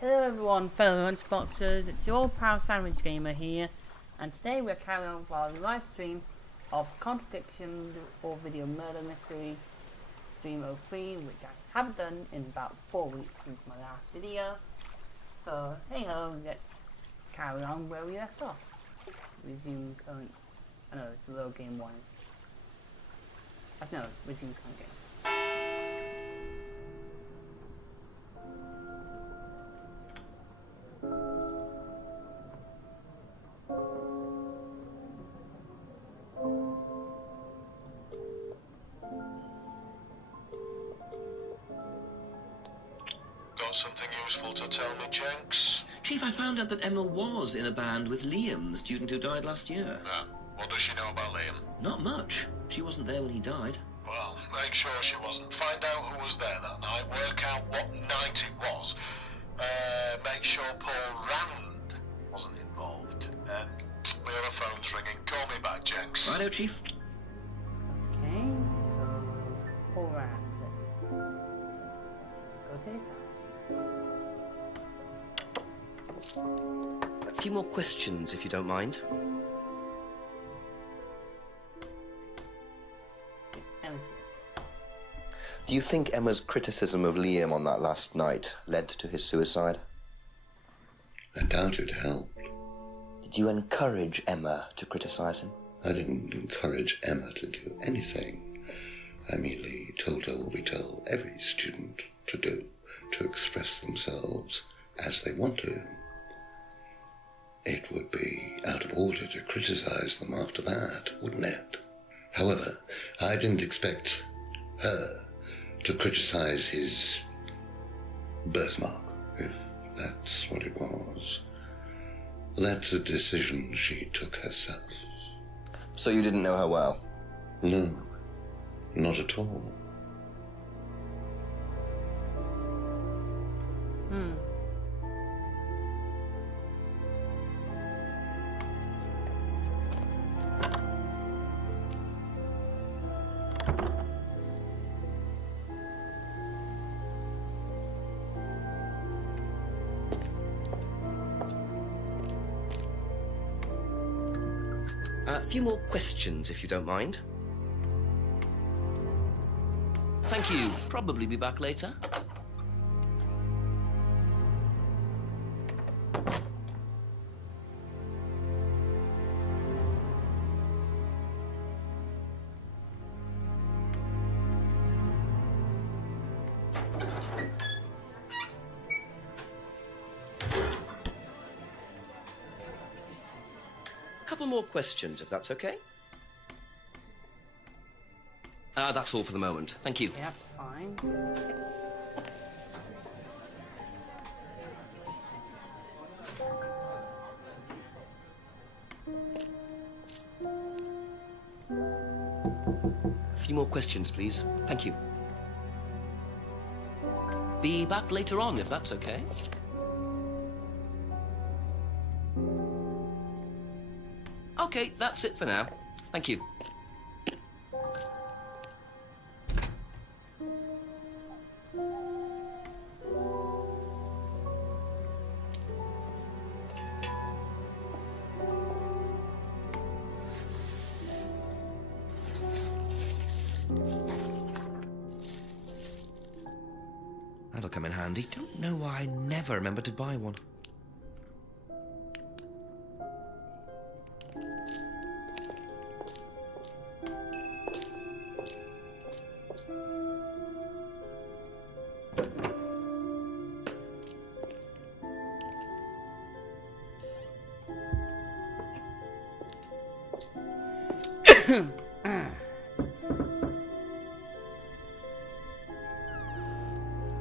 Hello everyone, fellow lunchboxers, it's your old pal Sandwich Gamer here, and today we're carrying on with our live stream of Contradiction or Video Murder Mystery Stream 03, which I haven't done in about 4 weeks since my last video. So, hey ho, let's carry on where we left off. Resume current, I know it's a low game wise. No, resume current game. Something useful to tell me, Jenks? Chief, I found out that Emma was in a band with Liam, the student who died last year. Yeah. What does she know about Liam? Not much. She wasn't there when he died. Well, make sure she wasn't. Find out who was there that night. Work out what night it was. Make sure Paul Rand wasn't involved. My other phone's ringing. Call me back, Jenks. Righto, Chief. Okay, so Paul Rand, let's go to his house. A few more questions, if you don't mind. Emma's Do you think Emma's criticism of Liam on that last night led to his suicide? I doubt it helped. Did you encourage Emma to criticize him? I didn't encourage Emma to do anything. I merely told her what we tell every student to do, to express themselves as they want to. It would be out of order to criticize them after that, wouldn't it? However, I didn't expect her to criticize his birthmark, if that's what it was. That's a decision she took herself. So you didn't know her well? No, not at all. A few more questions, if you don't mind. Thank you. Probably be back later. Couple more questions, if that's okay. That's all for the moment. Thank you. Yep, fine. A few more questions, please. Thank you. Be back later on, if that's okay. Okay, that's it for now. Thank you. That'll come in handy. Don't know why I never remember to buy one.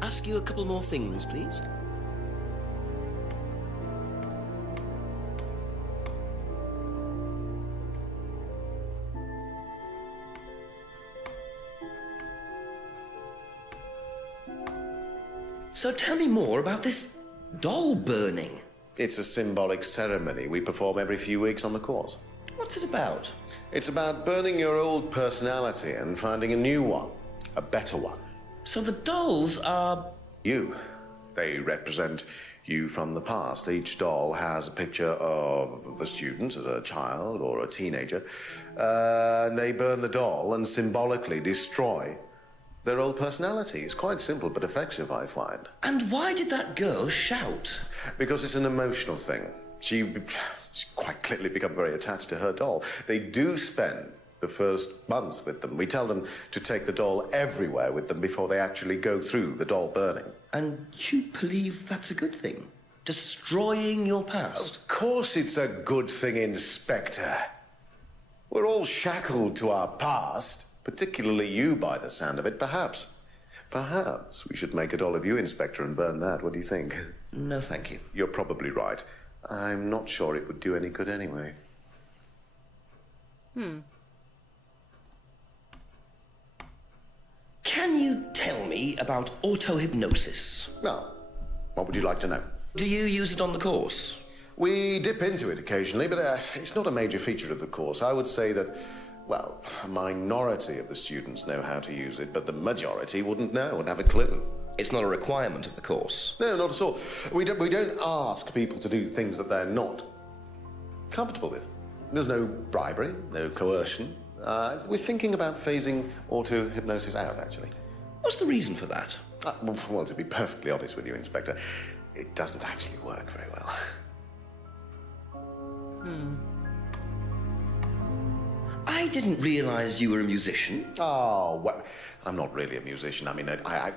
Ask you a couple more things, please. So tell me more about this doll burning. It's a symbolic ceremony we perform every few weeks on the course. What's it about? It's about burning your old personality and finding a new one, a better one. So the dolls are... You. They represent you from the past. Each doll has a picture of the student as a child or a teenager, and they burn the doll and symbolically destroy their old personality. It's quite simple but effective, I find. And why did that girl shout? Because it's an emotional thing. She's quite clearly become very attached to her doll. They do spend the first month with them. We tell them to take the doll everywhere with them before they actually go through the doll burning. And you believe that's a good thing? Destroying your past? Of course it's a good thing, Inspector. We're all shackled to our past, particularly you by the sound of it. Perhaps we should make a doll of you, Inspector, and burn that. What do you think? No, thank you. You're probably right. I'm not sure it would do any good anyway. Can you tell me about auto-hypnosis? Well, what would you like to know? Do you use it on the course? We dip into it occasionally, but it's not a major feature of the course. I would say that, well, a minority of the students know how to use it, but the majority wouldn't know, wouldn't have a clue. It's not a requirement of the course. No, not at all. We don't ask people to do things that they're not comfortable with. There's no bribery, no coercion. We're thinking about phasing auto-hypnosis out, actually. What's the reason for that? Well, to be perfectly honest with you, Inspector, it doesn't actually work very well. I didn't realize you were a musician. Oh, well, I'm not really a musician. I mean, I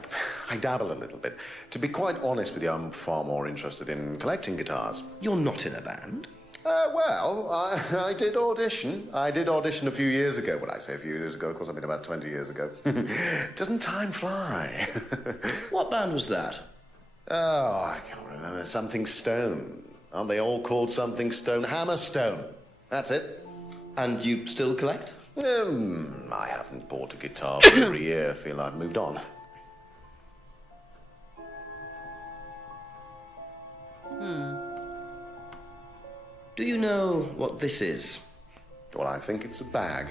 dabble a little bit. To be quite honest with you, I'm far more interested in collecting guitars. You're not in a band? Well, I did audition. I did audition a few years ago. When I say a few years ago, of course, I mean about 20 years ago. Doesn't time fly? What band was that? Oh, I can't remember. Something Stone. Aren't they all called Something Stone? Hammerstone. That's it. And you still collect? I haven't bought a guitar for over a year. I feel I've moved on. Do you know what this is? Well, I think it's a bag.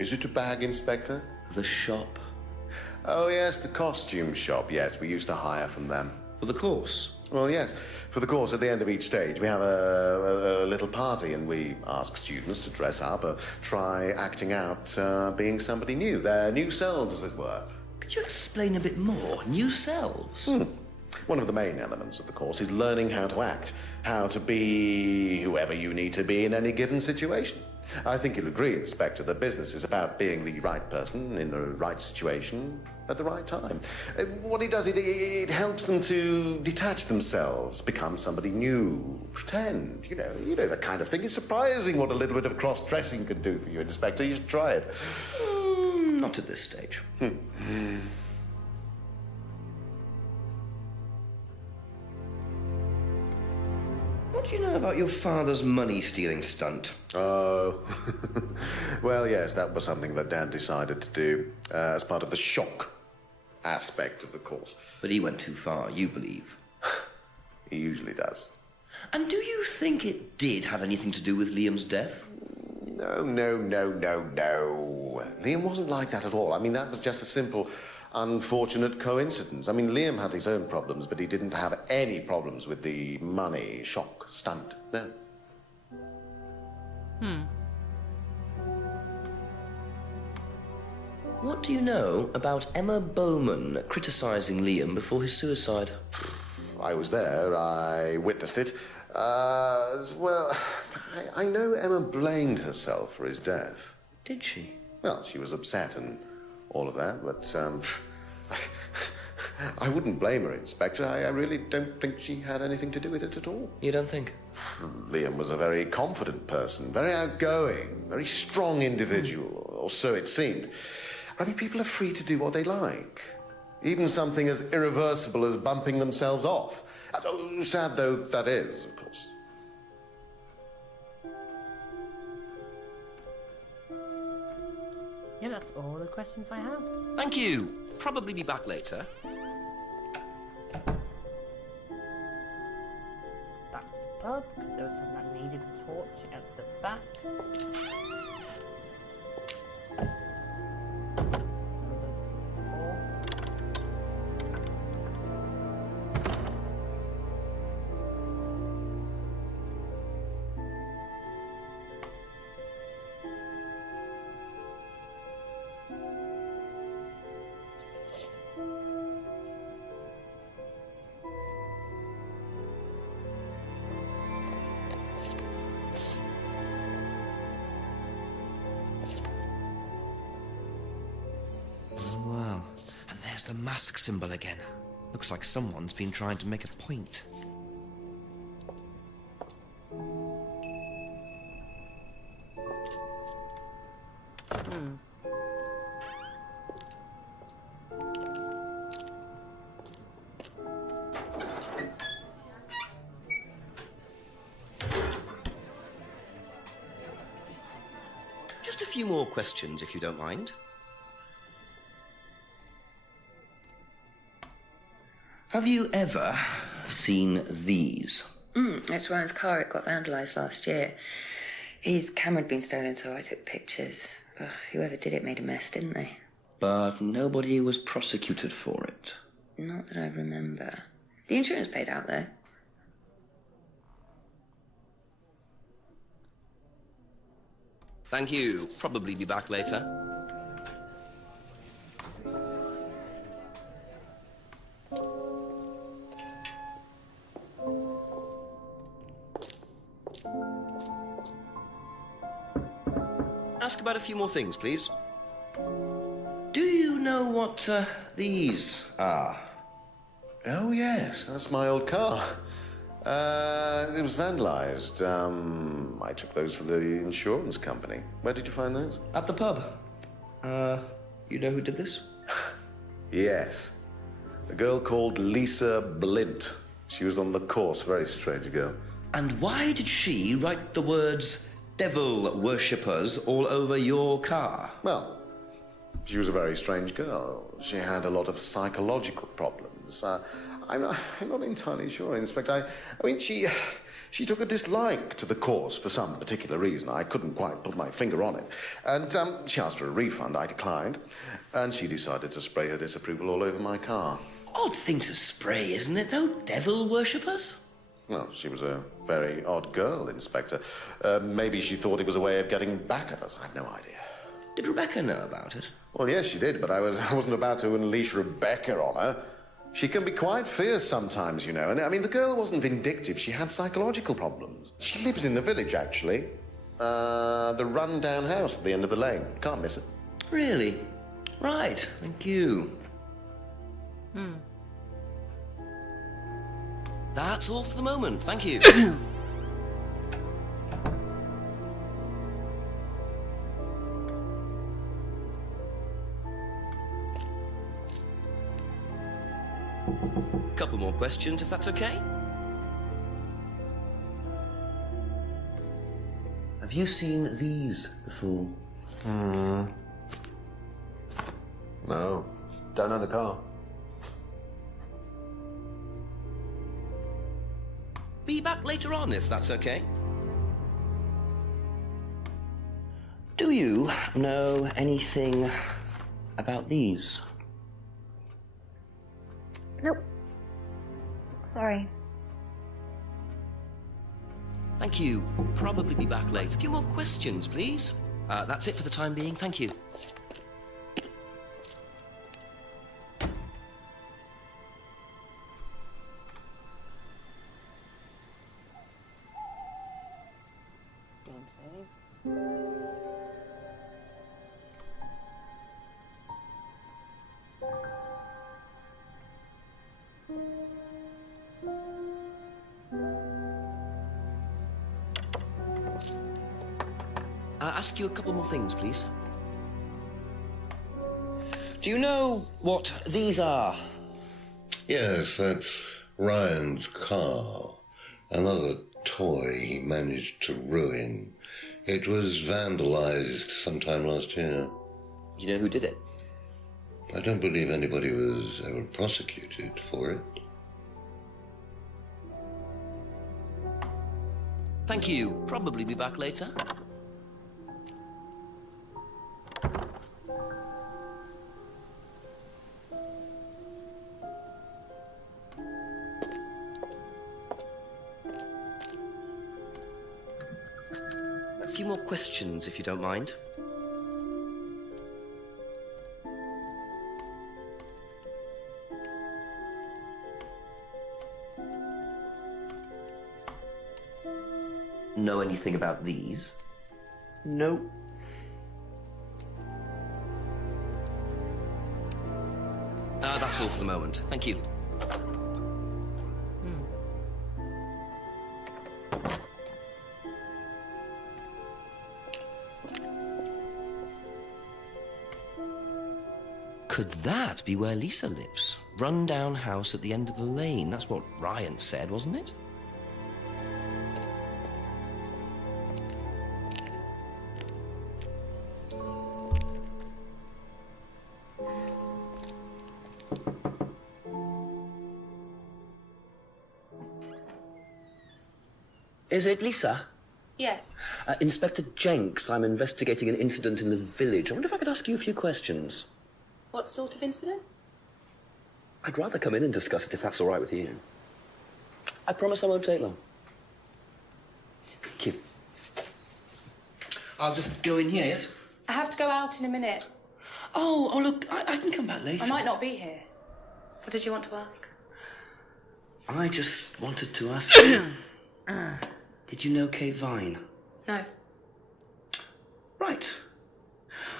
Is it a bag, Inspector? The shop. Oh, yes, the costume shop. Yes, we used to hire from them. For the course? Well, yes. For the course, at the end of each stage, we have a little party, and we ask students to dress up or try acting out being somebody new, their new selves, as it were. Could you explain a bit more? New selves? One of the main elements of the course is learning how to act, how to be whoever you need to be in any given situation. I think you'll agree, Inspector, that business is about being the right person in the right situation at the right time. What it does, it helps them to detach themselves, become somebody new, pretend, you know the kind of thing. It's surprising what a little bit of cross-dressing can do for you, Inspector. You should try it. Not at this stage. What do you know about your father's money-stealing stunt? Oh, well, yes, that was something that Dad decided to do as part of the shock aspect of the course. But he went too far, you believe. He usually does. And do you think it did have anything to do with Liam's death? No. Liam wasn't like that at all. I mean, that was just a simple, unfortunate coincidence. I mean, Liam had his own problems, but he didn't have any problems with the money shock stunt. No. What do you know about Emma Bowman criticising Liam before his suicide? I was there. I witnessed it. Well, I know Emma blamed herself for his death. Did she? Well, she was upset and all of that, but I wouldn't blame her, Inspector. I really don't think she had anything to do with it at all. You don't think? Liam was a very confident person, very outgoing, very strong individual, or so it seemed. I mean, people are free to do what they like. Even something as irreversible as bumping themselves off. Sad though that is, of course. Yeah, that's all the questions I have. Thank you. Probably be back later. Back to the pub, because there was something that needed a torch at the back. Number 4. the mask symbol again. Looks like someone's been trying to make a point. Just a few more questions, if you don't mind. Have you ever seen these? It's Ryan's car. It got vandalised last year. His camera had been stolen, so I took pictures. God, whoever did it made a mess, didn't they? But nobody was prosecuted for it. Not that I remember. The insurance paid out, though. Thank you. Probably be back later. Ask about a few more things, please. Do you know what these are? Oh, yes, that's my old car. It was vandalised. I took those for the insurance company. Where did you find those? At the pub. You know who did this? Yes. A girl called Lisa Blint. She was on the course, very strange girl. And why did she write the words devil worshippers all over your car? Well, she was a very strange girl. She had a lot of psychological problems. I'm not entirely sure, Inspector. I mean, she took a dislike to the course for some particular reason. I couldn't quite put my finger on it. And she asked for a refund. I declined. And she decided to spray her disapproval all over my car. Odd thing to spray, isn't it, though? Devil worshippers? Well, she was a very odd girl, Inspector. Maybe she thought it was a way of getting back at us. I've no idea. Did Rebecca know about it? Well, yes, she did, but I wasn't about to unleash Rebecca on her. She can be quite fierce sometimes, you know. And I mean, the girl wasn't vindictive. She had psychological problems. She lives in the village, actually. The run-down house at the end of the lane. Can't miss it. Really? Right, thank you. That's all for the moment, thank you. Couple more questions, if that's okay. Have you seen these before? No, don't know the car. Be back later on, if that's okay. Do you know anything about these? Nope. Sorry. Thank you. Probably be back later. A few more questions, please. That's it for the time being. Thank you. Game save. Ask you a couple more things, please. Do you know what these are? Yes, that's Ryan's car. Another toy he managed to ruin. It was vandalized sometime last year. You know who did it? I don't believe anybody was ever prosecuted for it. Thank you. Probably be back later. A few more questions, if you don't mind. Know anything about these? Nope. That's all for the moment. Thank you. Could that be where Lisa lives? Run-down house at the end of the lane. That's what Ryan said, wasn't it? Is it Lisa? Yes. Inspector Jenks, I'm investigating an incident in the village. I wonder if I could ask you a few questions. What sort of incident? I'd rather come in and discuss it if that's all right with you. I promise I won't take long. Thank you. I'll just go in here, yes? I have to go out in a minute. Oh, look, I can come back later. I might not be here. What did you want to ask? I just wanted to ask you, did you know Kate Vine? No. Right.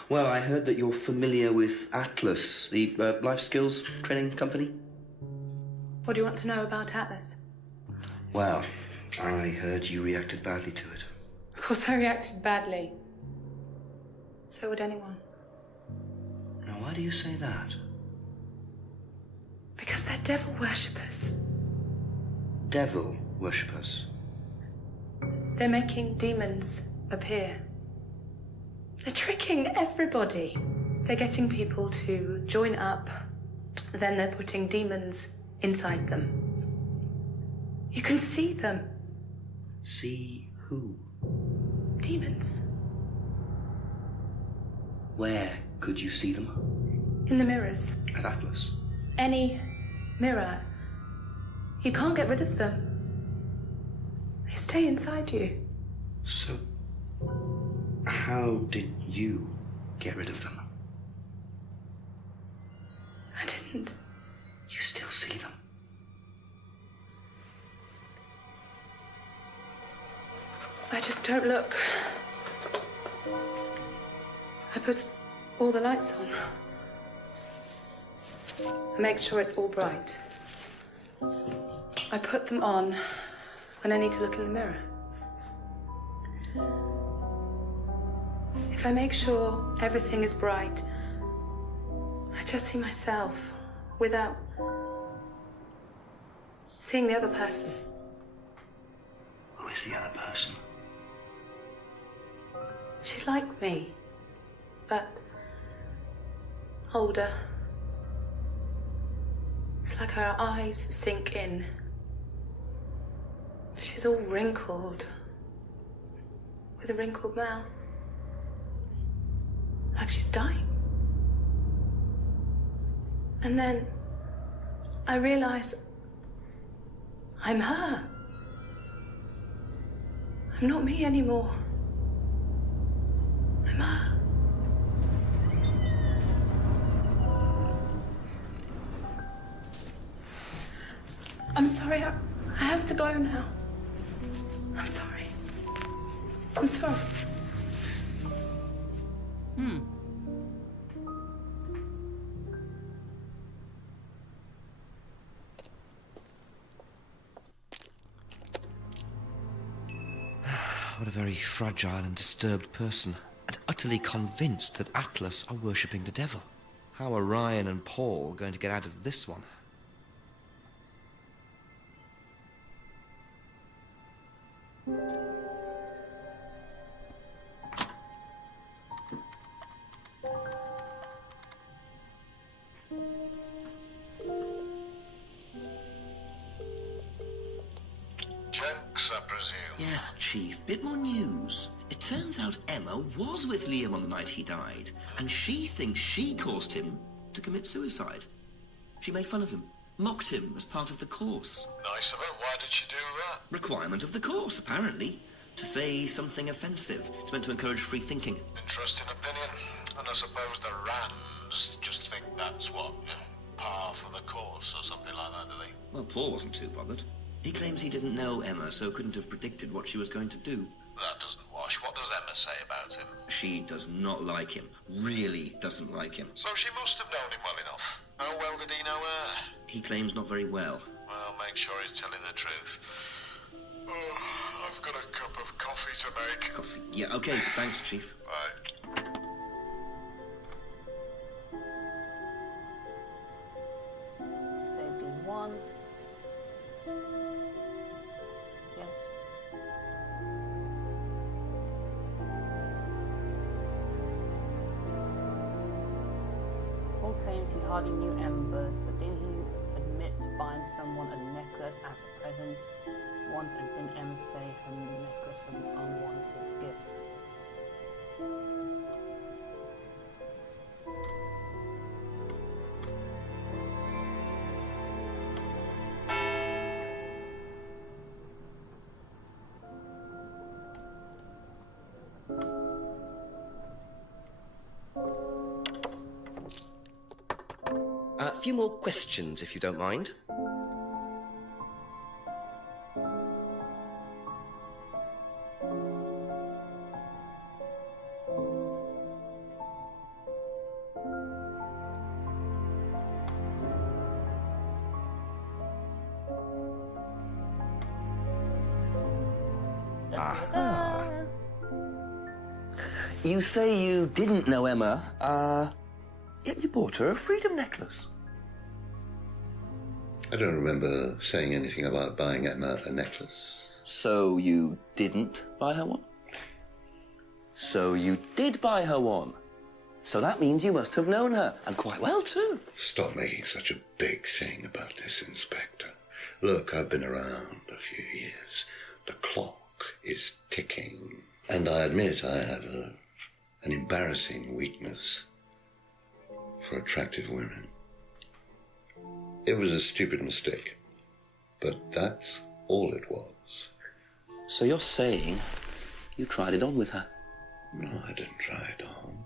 Well, I heard that you're familiar with Atlas, the life skills training company. What do you want to know about Atlas? Well, I heard you reacted badly to it. Of course I reacted badly. So would anyone. Now, why do you say that? Because they're devil worshippers. Devil worshippers? They're making demons appear. They're tricking everybody. They're getting people to join up, then they're putting demons inside them. You can see them. See who? Demons. Where could you see them? In the mirrors. At Atlas? Any mirror. You can't get rid of them. They stay inside you. So, how did you get rid of them? I didn't. You still see them? I just don't look. I put all the lights on. I make sure it's all bright. I put them on when I need to look in the mirror. If I make sure everything is bright, I just see myself without seeing the other person. Who is the other person? She's like me, but older. It's like her eyes sink in. She's all wrinkled, with a wrinkled mouth. Like she's dying. And then I realize I'm her. I'm not me anymore. I'm her. I'm sorry, I have to go now. I'm sorry. I'm sorry. What a very fragile and disturbed person, and utterly convinced that Atlas are worshipping the devil. How are Ryan and Paul going to get out of this one? Jenks, I presume. Yes, Chief. Bit more news. It turns out Emma was with Liam on the night he died, and she thinks she caused him to commit suicide. She made fun of him, mocked him as part of the course. Nice of her. Why did she do that? Requirement of the course, apparently. To say something offensive. It's meant to encourage free thinking. Interesting opinion. And I suppose the Rams just think that's what, par for the course or something like that, do they? Well, Paul wasn't too bothered. He claims he didn't know Emma, so couldn't have predicted what she was going to do. That doesn't wash. What does Emma say about him? She does not like him. Really doesn't like him. So she must have known him well enough. How well did he know her? he claims not very well. Well, make sure he's telling the truth. Oh, I've got a cup of coffee to make. Coffee. Yeah, okay, thanks, Chief. Right. Saved in one. Yes. Paul claims he hardly knew Ember, but didn't he admit to buying someone a necklace as a present once, and didn't Emma say her necklace was an unwanted gift? A few more questions, if you don't mind. You say you didn't know Emma, yet you bought her a freedom necklace. I don't remember saying anything about buying Emma a necklace. So you didn't buy her one? So you did buy her one. So that means you must have known her, and quite well too. Stop making such a big thing about this, Inspector. Look, I've been around a few years. The clock is ticking. And I admit I have an embarrassing weakness for attractive women. It was a stupid mistake, but that's all it was. So you're saying you tried it on with her? No, I didn't try it on.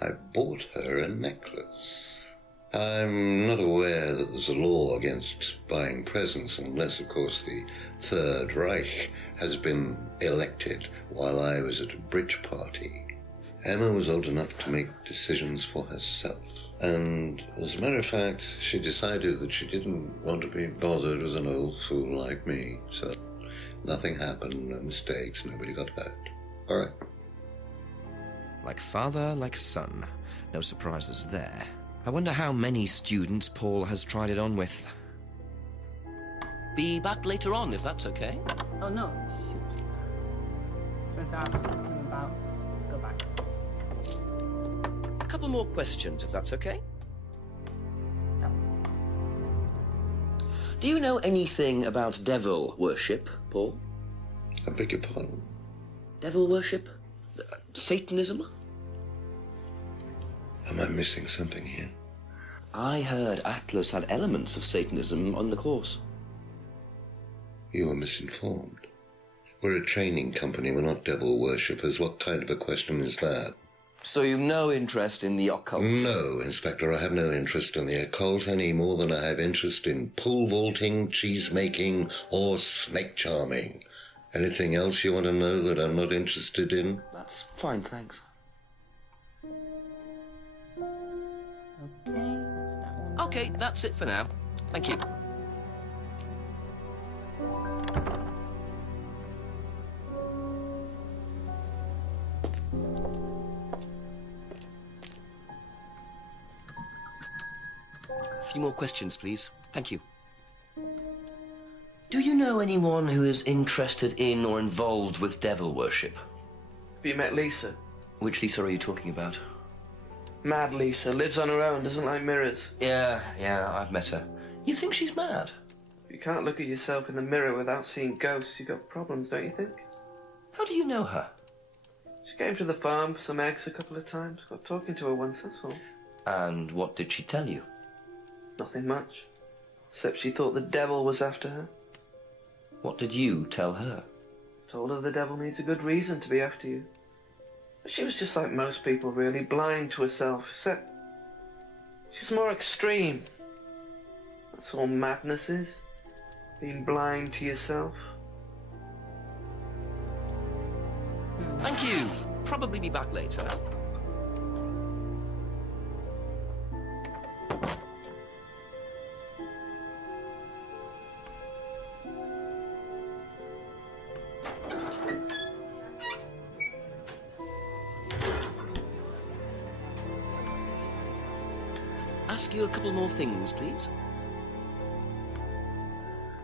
I bought her a necklace. I'm not aware that there's a law against buying presents unless, of course, the Third Reich has been elected while I was at a bridge party. Emma was old enough to make decisions for herself. And as a matter of fact, she decided that she didn't want to be bothered with an old fool like me. So nothing happened, no mistakes, nobody got hurt. All right. Like father, like son. No surprises there. I wonder how many students Paul has tried it on with. Be back later on, if that's okay. Oh no, shoot. I was meant to ask him about. Go back. A couple more questions, if that's okay. No. Do you know anything about devil worship, Paul? I beg your pardon? Devil worship? Satanism? Am I missing something here? I heard Atlas had elements of Satanism on the course. You were misinformed. We're a training company, we're not devil worshippers. What kind of a question is that? So you've no interest in the occult? No, Inspector, I have no interest in the occult any more than I have interest in pole vaulting, cheese making, or snake charming. Anything else you want to know that I'm not interested in? That's fine, thanks. Okay, that's that one. Okay, that's it for now. Thank you. A few more questions, please. Thank you. Do you know anyone who is interested in or involved with devil worship? Have you met Lisa? Which Lisa are you talking about? Mad Lisa, lives on her own, doesn't like mirrors. Yeah, I've met her. You think she's mad? If you can't look at yourself in the mirror without seeing ghosts, you've got problems, don't you think? How do you know her? She came to the farm for some eggs a couple of times. Got talking to her once, that's all. And what did she tell you? Nothing much. Except she thought the devil was after her. What did you tell her? Told her the devil needs a good reason to be after you. But she was just like most people, really, blind to herself, except she's more extreme. That's all madness is. Being blind to yourself. Thank you. Probably be back later. ask you a couple more things, please?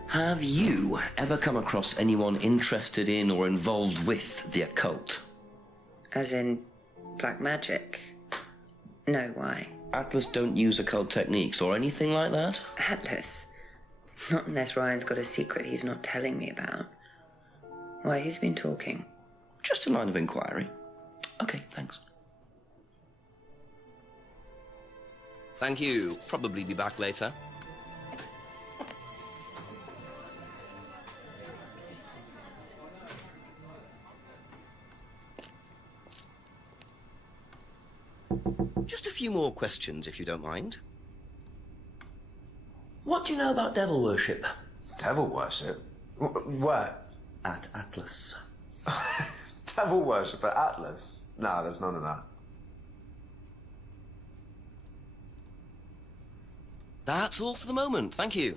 Have you ever come across anyone interested in or involved with the occult? As in black magic? No, why? Atlas don't use occult techniques or anything like that? Atlas? Not unless Ryan's got a secret he's not telling me about. Why, who's been talking? Just a line of inquiry. Okay, thanks. Thank you. Probably be back later. Just a few more questions, if you don't mind. What do you know about devil worship? Devil worship? Where? At Atlas. Devil worship at Atlas? No, there's none of that. That's all for the moment, thank you.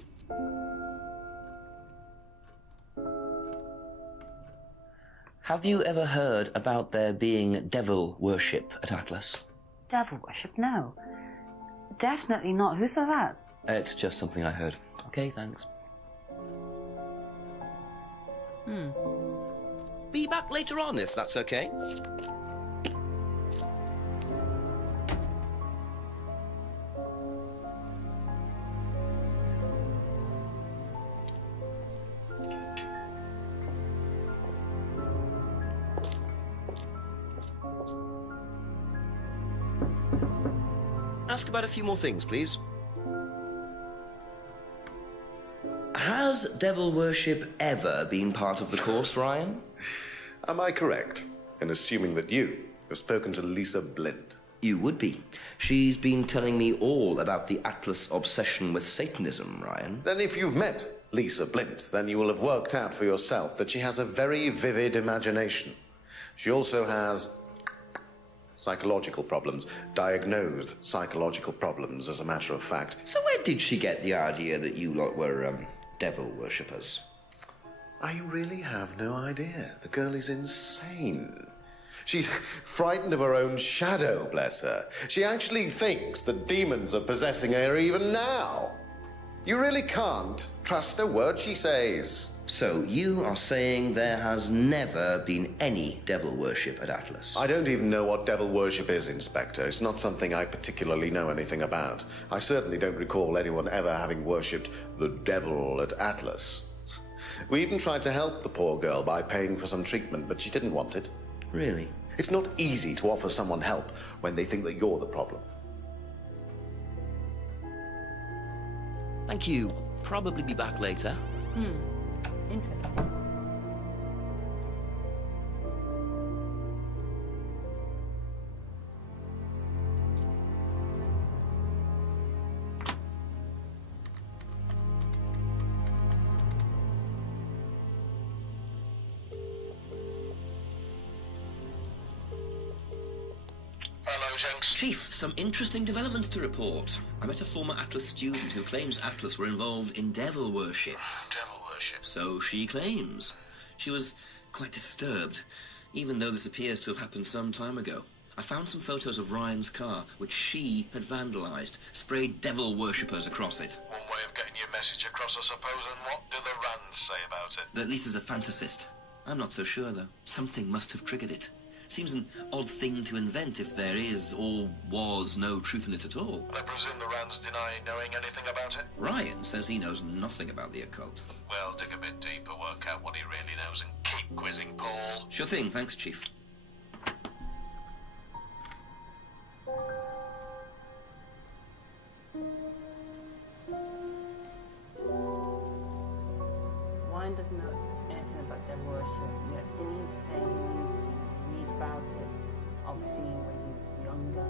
Have you ever heard about there being devil worship at Atlas? Devil worship? No. Definitely not. Who said that? It's just something I heard. Okay, thanks. Be back later on, if that's okay. Ask about a few more things, please. Has devil worship ever been part of the course, Ryan? Am I correct in assuming that you have spoken to Lisa Blind? You would be. She's been telling me all about the Atlas obsession with Satanism, Ryan. Then if you've met Lisa Blind, then you will have worked out for yourself that she has a very vivid imagination. She also has psychological problems, diagnosed psychological problems, as a matter of fact. So where did she get the idea that you lot were, devil worshippers? I really have no idea. The girl is insane. She's frightened of her own shadow, bless her. She actually thinks that demons are possessing her even now. You really can't trust a word she says. So you are saying there has never been any devil worship at Atlas? I don't even know what devil worship is, Inspector. It's not something I particularly know anything about. I certainly don't recall anyone ever having worshipped the devil at Atlas. We even tried to help the poor girl by paying for some treatment, but she didn't want it. Really? It's not easy to offer someone help when they think that you're the problem. Thank you. Probably be back later. Interesting. Hello, gents. Chief, some interesting developments to report. I met a former Atlas student who claims Atlas were involved in devil worship. Devil worship. So she claims. She was quite disturbed, even though this appears to have happened some time ago. I found some photos of Ryan's car, which she had vandalised, sprayed devil worshippers across it. One way of getting your message across, I suppose, and what do the Rands say about it? That Lisa's a fantasist. I'm not so sure, though. Something must have triggered it. Seems an odd thing to invent if there is or was no truth in it at all. I presume the Rands deny knowing anything about it? Ryan says he knows nothing about the occult. Well, dig a bit deeper, work out what he really knows, and keep quizzing Paul. Sure thing, thanks, Chief. Ryan doesn't know anything about devil worship, yet didn't he say he used to read about it, obviously when he was younger?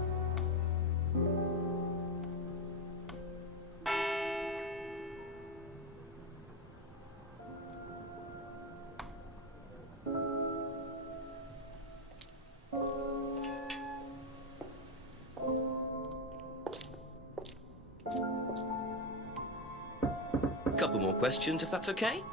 Couple more questions, if that's okay?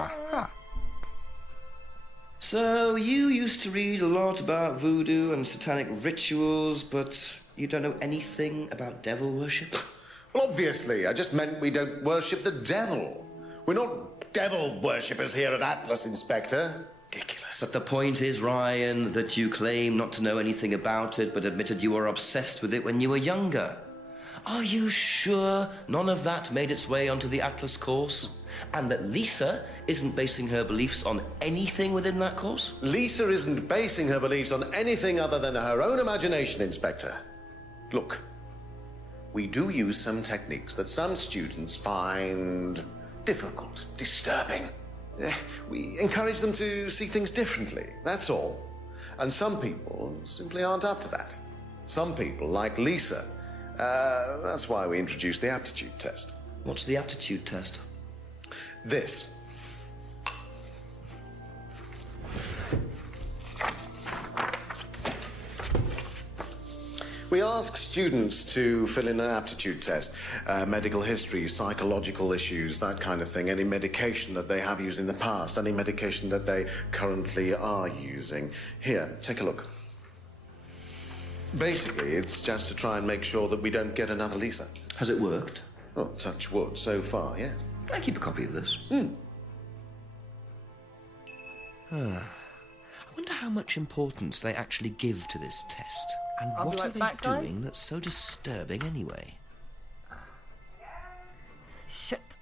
Aha. So, you used to read a lot about voodoo and satanic rituals, but you don't know anything about devil worship? Well, obviously, I just meant we don't worship the devil. We're not devil worshippers here at Atlas, Inspector. Ridiculous. But the point is, Ryan, that you claim not to know anything about it, but admitted you were obsessed with it when you were younger. Are you sure none of that made its way onto the Atlas course? And that Lisa isn't basing her beliefs on anything within that course? Lisa isn't basing her beliefs on anything other than her own imagination, Inspector. Look, we do use some techniques that some students find difficult, disturbing. We encourage them to see things differently, that's all. And some people simply aren't up to that. Some people, like Lisa, that's why we introduced the aptitude test. What's the aptitude test? This. We ask students to fill in an aptitude test, medical history, psychological issues, that kind of thing, any medication that they have used in the past, any medication that they currently are using. Here, take a look. Basically, it's just to try and make sure that we don't get another Lisa. Has it worked? Oh, touch wood, so far, yes. Can I keep a copy of this? I wonder how much importance they actually give to this test. And I'll be what right are they back, guys. doing that's so disturbing anyway? Shit.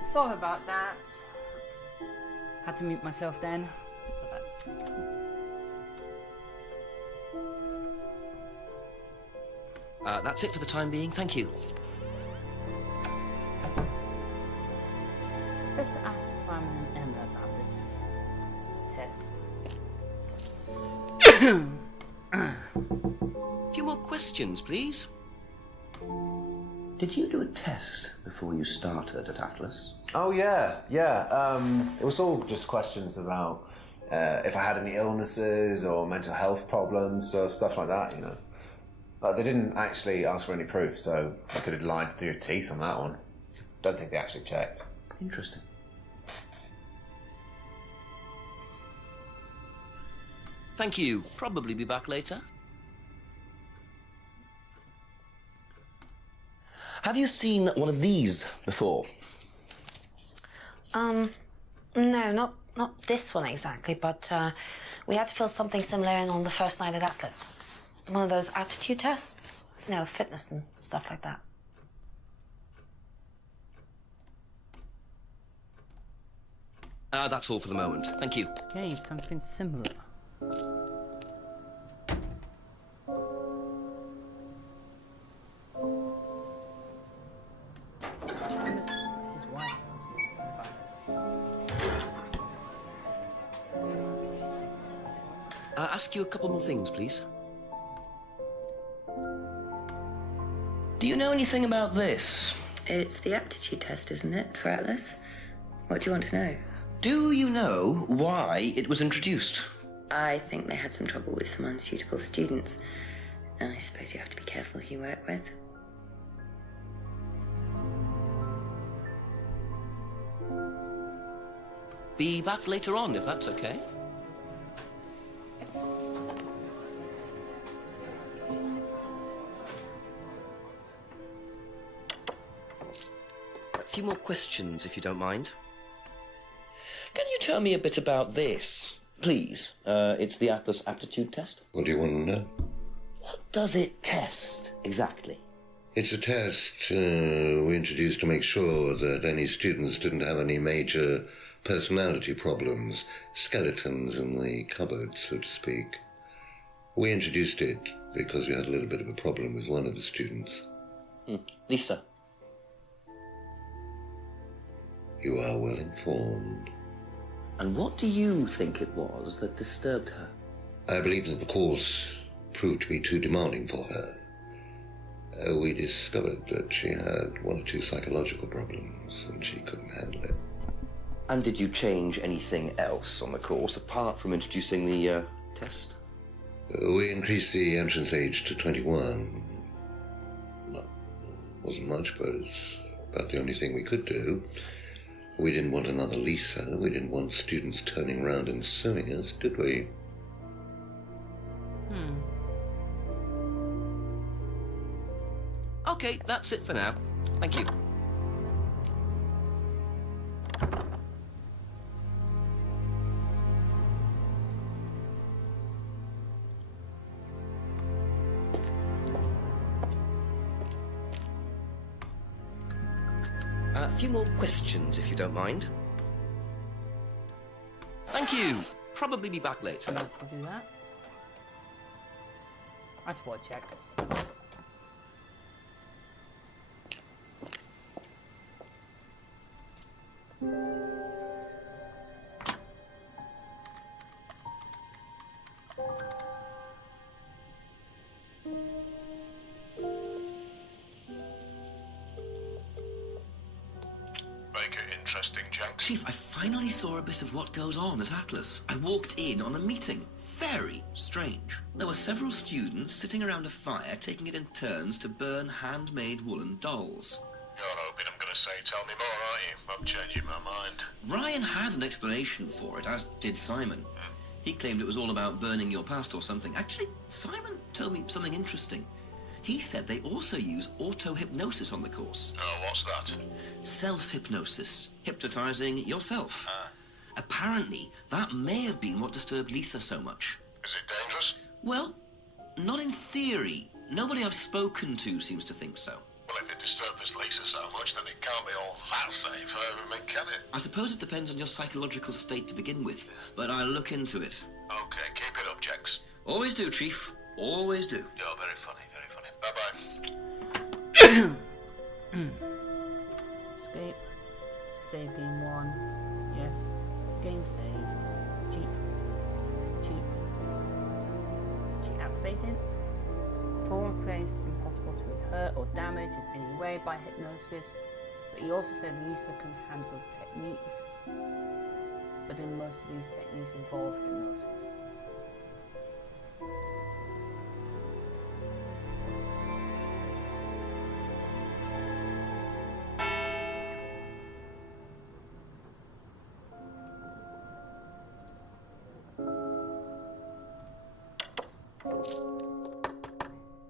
Sorry about that. Had to mute myself then. That's it for the time being, thank you. Best to ask Simon and Emma about this test. A few more questions, please. Did you do a test before you started at Atlas? Oh, yeah. It was all just questions about if I had any illnesses or mental health problems or stuff like that, you know. But they didn't actually ask for any proof, so I could have lied through your teeth on that one. Don't think they actually checked. Interesting. Thank you. Probably be back later. Have you seen one of these before? No, not this one exactly, but we had to fill something similar in on the first night at Atlas. One of those aptitude tests, you know, fitness and stuff like that. That's all for the moment. Thank you. Okay, something similar. His wife Ask you a couple more things, please. Do you know anything about this? It's the aptitude test, isn't it, for Atlas? What do you want to know? Do you know why it was introduced? I think they had some trouble with some unsuitable students. I suppose you have to be careful who you work with. Be back later on, if that's okay. A few more questions, if you don't mind. Can you tell me a bit about this, please? It's the Atlas aptitude test. What do you want to know? What does it test, exactly? It's a test we introduced to make sure that any students didn't have any major personality problems, skeletons in the cupboard, so to speak. We introduced it because we had a little bit of a problem with one of the students. Lisa. You are well informed. And what do you think it was that disturbed her? I believe that the course proved to be too demanding for her. We discovered that she had one or two psychological problems and she couldn't handle it. And did you change anything else on the course apart from introducing the test? We increased the entrance age to 21. Wasn't much, but it's about the only thing we could do. We didn't want another Lisa. We didn't want students turning around and suing us, did we? Okay, that's it for now. Thank you. A few more questions, if you don't mind. Thank you. Probably be back later. I'll do that. I just thought I'd check. Interesting, Jenks. Chief, I finally saw a bit of what goes on at Atlas. I walked in on a meeting. Very strange. There were several students sitting around a fire taking it in turns to burn handmade woolen dolls. You're hoping I'm going to say tell me more, aren't you? I'm changing my mind. Ryan had an explanation for it, as did Simon. He claimed it was all about burning your past or something. Actually, Simon told me something interesting. He said they also use auto-hypnosis on the course. Oh, what's that? Self-hypnosis. Hypnotizing yourself. Apparently, that may have been what disturbed Lisa so much. Is it dangerous? Well, not in theory. Nobody I've spoken to seems to think so. Well, if it disturbs Lisa so much, then it can't be all that safe for me, can it? I suppose it depends on your psychological state to begin with, but I'll look into it. Okay, keep it up, Jenks. Always do, Chief. Always do. You're very funny, very funny. Bye-bye. Escape. Save game 1. Yes. Game saved. Cheat. Cheat activated. Paul claims it's impossible to be hurt or damaged in any way by hypnosis, but he also said Lisa can handle techniques, but in most of these techniques involve hypnosis.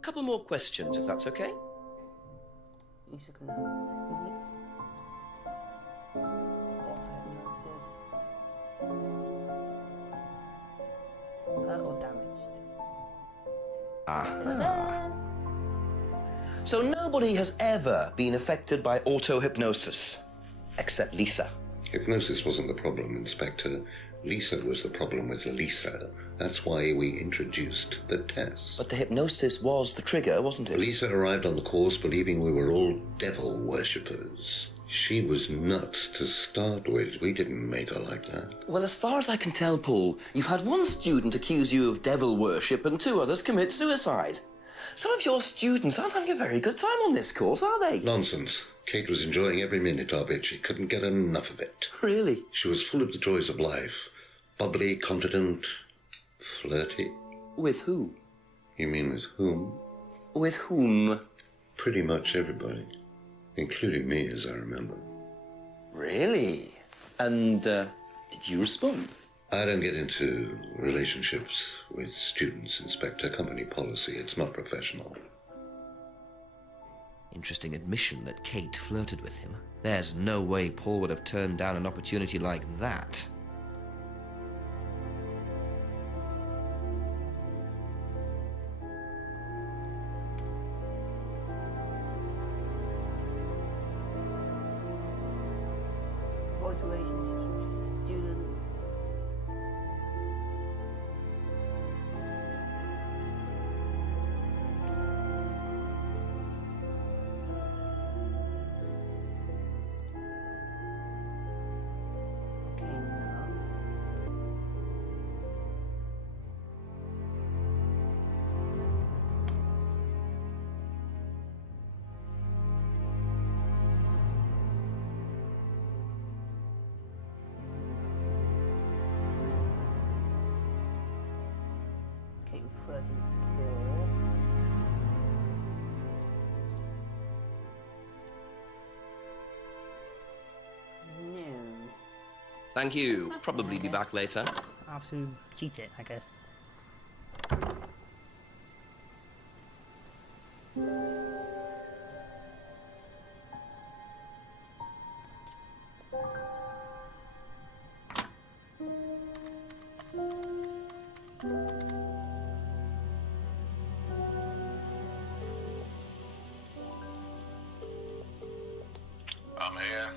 Couple more questions, if that's okay. Lisa can handle techniques. Auto-hypnosis. Hurt or damaged. So nobody has ever been affected by auto-hypnosis, except Lisa. Hypnosis wasn't the problem, Inspector. Lisa was the problem with Lisa. That's why we introduced the test. But the hypnosis was the trigger, wasn't it? Lisa arrived on the course believing we were all devil worshippers. She was nuts to start with. We didn't make her like that. Well, as far as I can tell, Paul, you've had one student accuse you of devil worship and 2 others commit suicide. Some of your students aren't having a very good time on this course, are they? Nonsense. Kate was enjoying every minute of it. She couldn't get enough of it. Really? She was full of the joys of life. Bubbly, confident, Flirty? With who? You mean with whom? With whom? Pretty much everybody, including me, as I remember. Really? And, did you respond? I don't get into relationships with students, Inspector. Company policy. It's not professional. Interesting admission that Kate flirted with him. There's no way Paul would have turned down an opportunity like that. Avoid relationships with students. Okay, no. Okay, flirting with Paul. No. Thank you. Probably be back later. I'll have to cheat it, I guess. I'm here.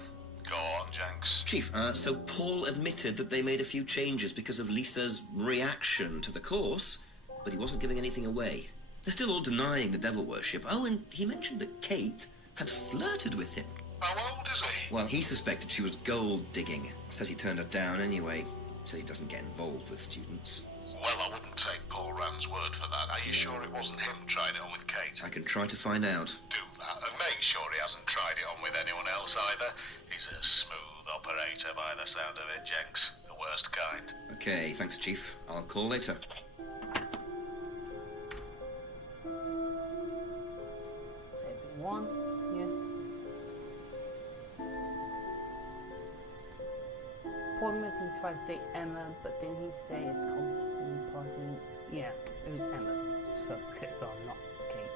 Go on, Jenks. Chief, so Paul admitted that they made a few changes because of Lisa's reaction to the course, but he wasn't giving anything away. They're still all denying the devil worship. Oh, and he mentioned that Kate had flirted with him. How old is he? Well, he suspected she was gold digging. Says he turned her down anyway. Says he doesn't get involved with students. Well, I wouldn't take Paul Rand's word for that. Are you sure it wasn't him trying it on with Kate? I can try to find out. Do that, and make sure he hasn't tried it on with anyone else either. He's a smooth operator by the sound of it, Jenks. The worst kind. Okay, thanks, Chief. I'll call later. Save one. Yes. Paul admitted he tried to date Emma, but didn't he say it's compulsory? Yeah, it was Emma. So it's clicked on, not Kate.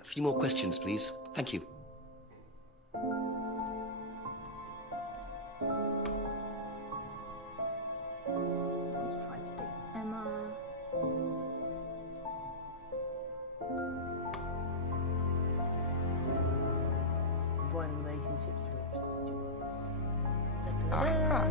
A few more questions, please. Thank you. He's trying to date Emma. Avoid relationships with students. Da-da-da.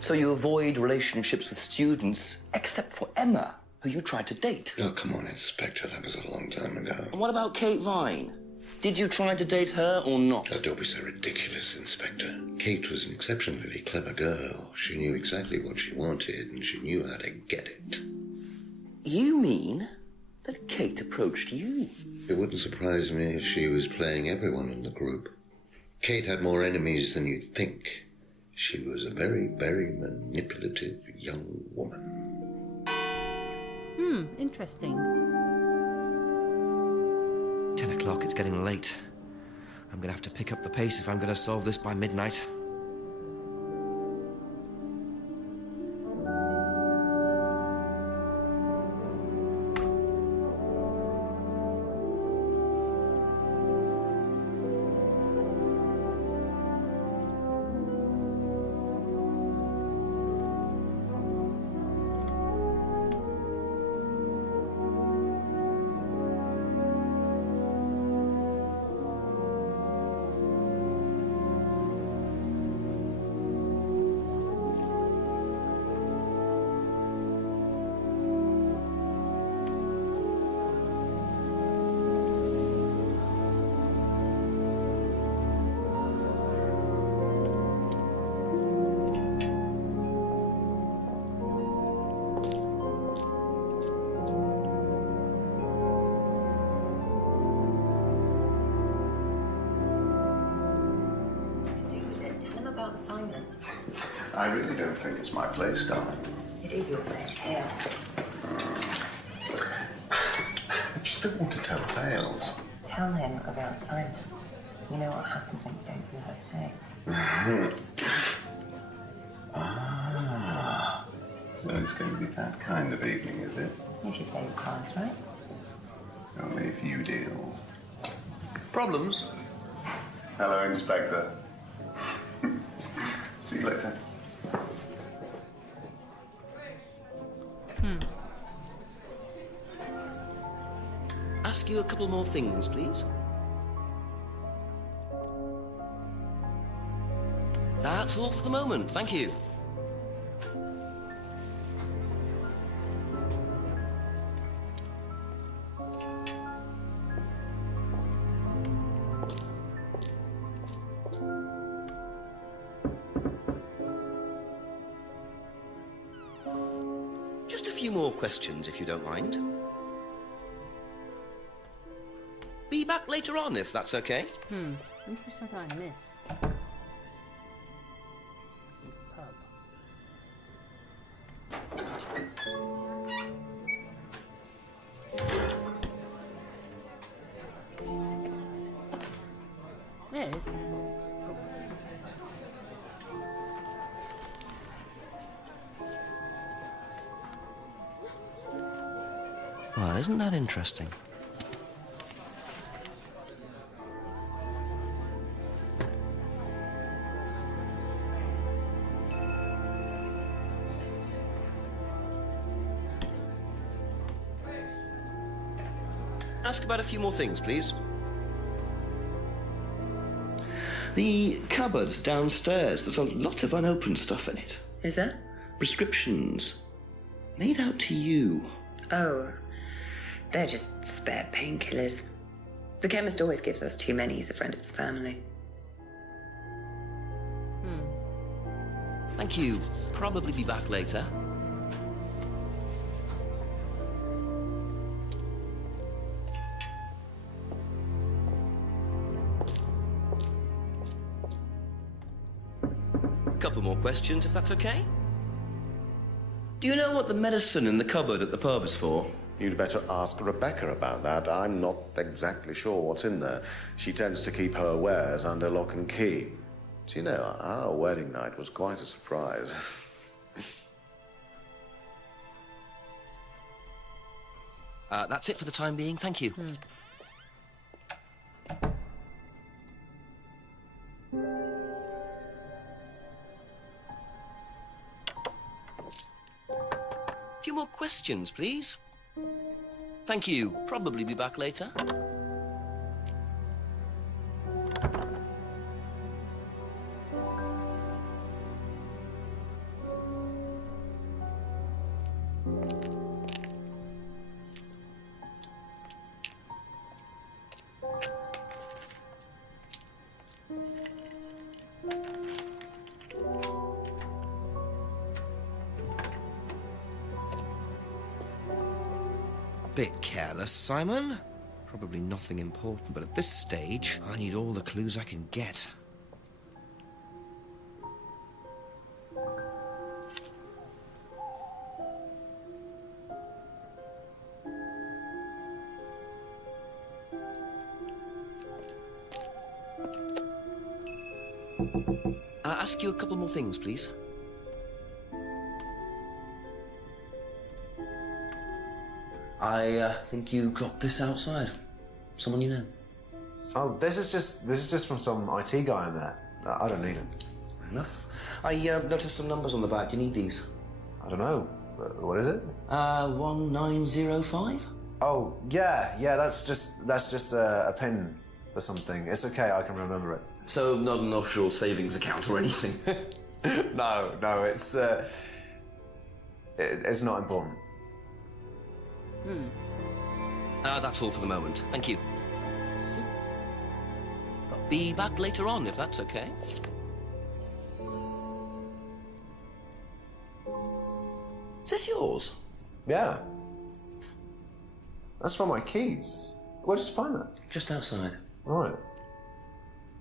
So you avoid relationships with students, except for Emma, who you tried to date. Oh, come on, Inspector. That was a long time ago. And what about Kate Vine? Did you try to date her or not? Oh, don't be so ridiculous, Inspector. Kate was an exceptionally clever girl. She knew exactly what she wanted, and she knew how to get it. You mean that Kate approached you? It wouldn't surprise me if she was playing everyone in the group. Kate had more enemies than you'd think. She was a very, very manipulative young woman. Interesting. 10 o'clock, it's getting late. I'm gonna have to pick up the pace if I'm gonna solve this by midnight. about Simon? I really don't think it's my place, darling. It is your place here. I just don't want to tell tales. Tell him about Simon. You know what happens when you don't do as I say. So it's going to be that kind of evening, is it? If you play your cards right. Only if you deal. Problems? Hello, Inspector. See you later. Ask you a couple more things, please. That's all for the moment, thank you. Just a few more questions, if you don't mind. Be back later on, if that's okay. Maybe there's something I missed. Pub. There it is. Well, isn't that interesting? Ask about a few more things, please. The cupboard downstairs, there's a lot of unopened stuff in it. Is there? Prescriptions. Made out to you. Oh, they're just spare painkillers. The chemist always gives us too many. He's a friend of the family. Thank you. Probably be back later. Couple more questions, if that's okay. Do you know what the medicine in the cupboard at the pub is for? You'd better ask Rebecca about that. I'm not exactly sure what's in there. She tends to keep her wares under lock and key. Do you know, our wedding night was quite a surprise. That's it for the time being, thank you. A few more questions, please. Thank you. Probably be back later. Bit careless, Simon. Probably nothing important, but at this stage, I need all the clues I can get. Ask you a couple more things, please. I think you dropped this outside. Someone you know. Oh, this is just from some IT guy I met. I don't need it. Fair enough. I noticed some numbers on the back. Do you need these? I don't know. What is it? 1905? Oh, yeah, that's just a pin for something. It's okay, I can remember it. So not an offshore savings account or anything? No, it's not important. That's all for the moment. Thank you. Be back later on, if that's okay. Is this yours? Yeah. That's from my keys. Where did you find that? Just outside. Right.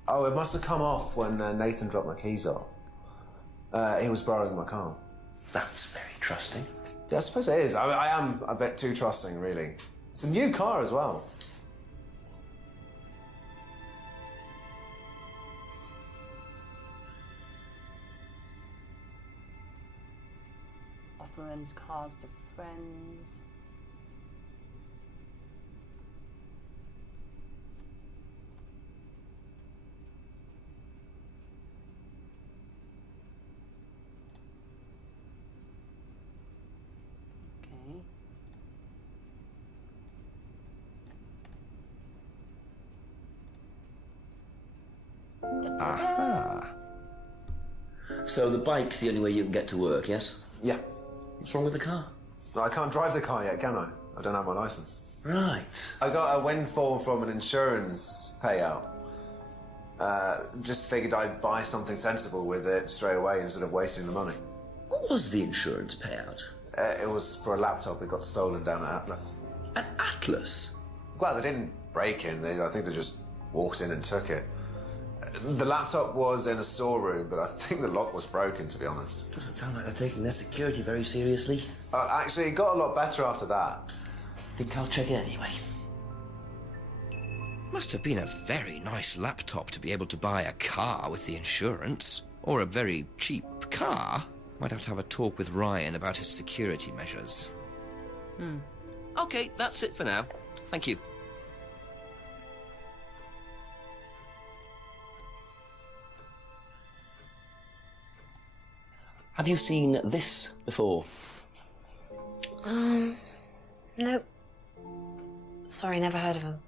Oh, it must have come off when Nathan dropped my keys off. He was borrowing my car. That's very trusting. Yeah, I suppose it is. I am a bit too trusting, really. It's a new car as well. Offering cars to friends. Okay. Aha. So the bike's the only way you can get to work, yes? Yeah. What's wrong with the car? I can't drive the car yet, can I? I don't have my licence. Right. I got a windfall from an insurance payout. Just figured I'd buy something sensible with it straight away instead of wasting the money. What was the insurance payout? It was for a laptop that got stolen down at Atlas. At Atlas? Well, they didn't break in. I think they just walked in and took it. The laptop was in a storeroom, but I think the lock was broken, to be honest. Doesn't sound like they're taking their security very seriously. Actually, it got a lot better after that. Think I'll check it anyway. Must have been a very nice laptop to be able to buy a car with the insurance. Or a very cheap car. Might have to have a talk with Ryan about his security measures. Okay, that's it for now. Thank you. Have you seen this before? Nope. Sorry, never heard of him.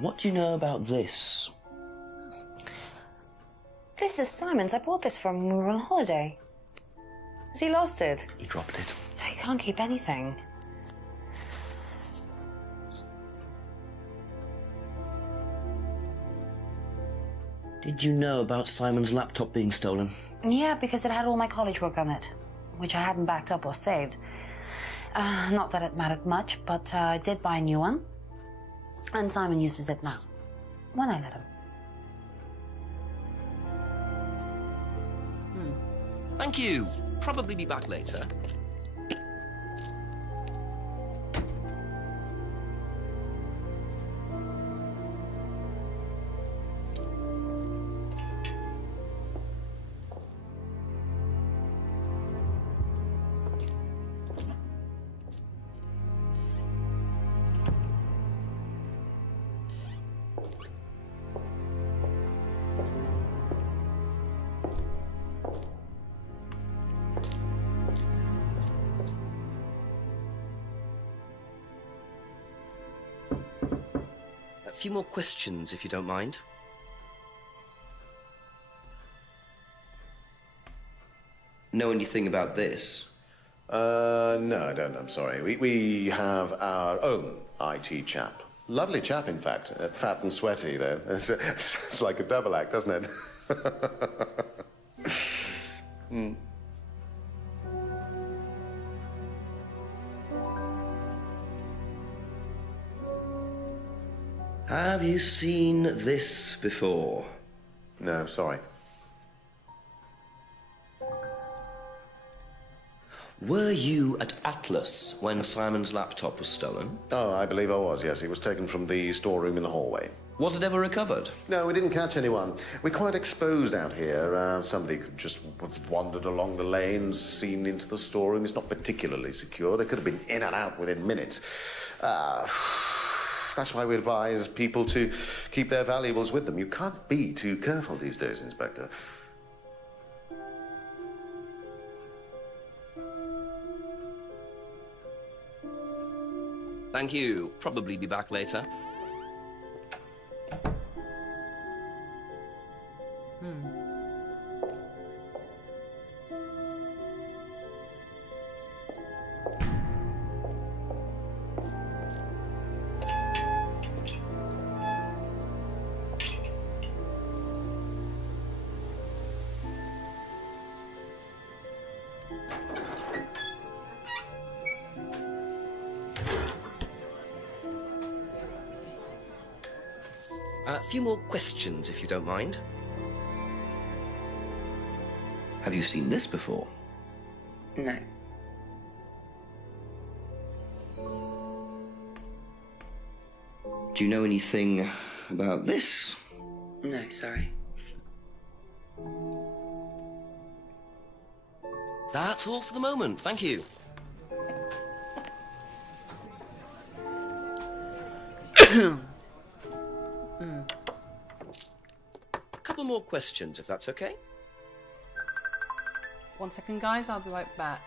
What do you know about this? This is Simon's. I bought this from when we were on holiday. Has he lost it? He dropped it. He can't keep anything. Did you know about Simon's laptop being stolen? Yeah, because it had all my college work on it, which I hadn't backed up or saved. Not that it mattered much, but I did buy a new one. And Simon uses it now, when I let him. Thank you. Probably be back later. A few more questions, if you don't mind. Know anything about this? No, I don't. I'm sorry. We have our own IT chap. Lovely chap, in fact. Fat and sweaty, though. It's like a double act, doesn't it? Have you seen this before? No, sorry. Were you at Atlas when Simon's laptop was stolen? Oh, I believe I was, yes. It was taken from the storeroom in the hallway. Was it ever recovered? No, we didn't catch anyone. We're quite exposed out here. Somebody could just have wandered along the lanes, seen into the storeroom. It's not particularly secure. They could have been in and out within minutes. That's why we advise people to keep their valuables with them. You can't be too careful these days, Inspector. Thank you. Probably be back later. A few more questions, if you don't mind. Have you seen this before? No. Do you know anything about this? No, sorry. That's all for the moment, thank you. A couple more questions, if that's okay. 1 second, guys, I'll be right back.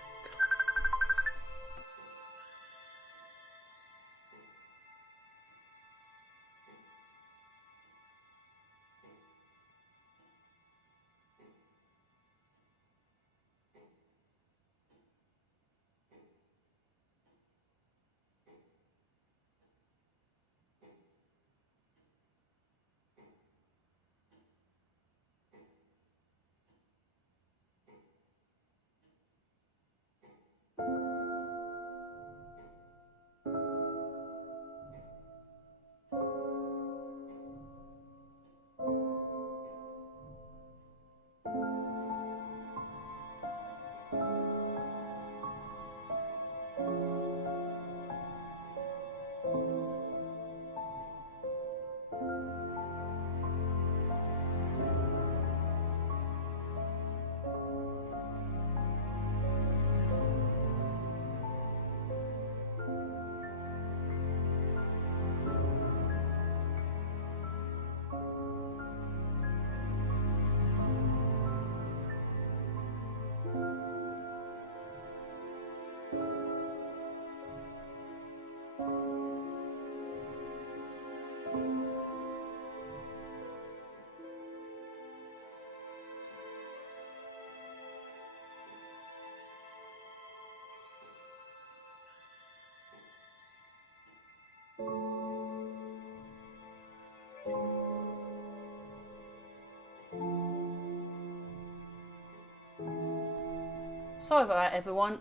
Sorry about that, everyone.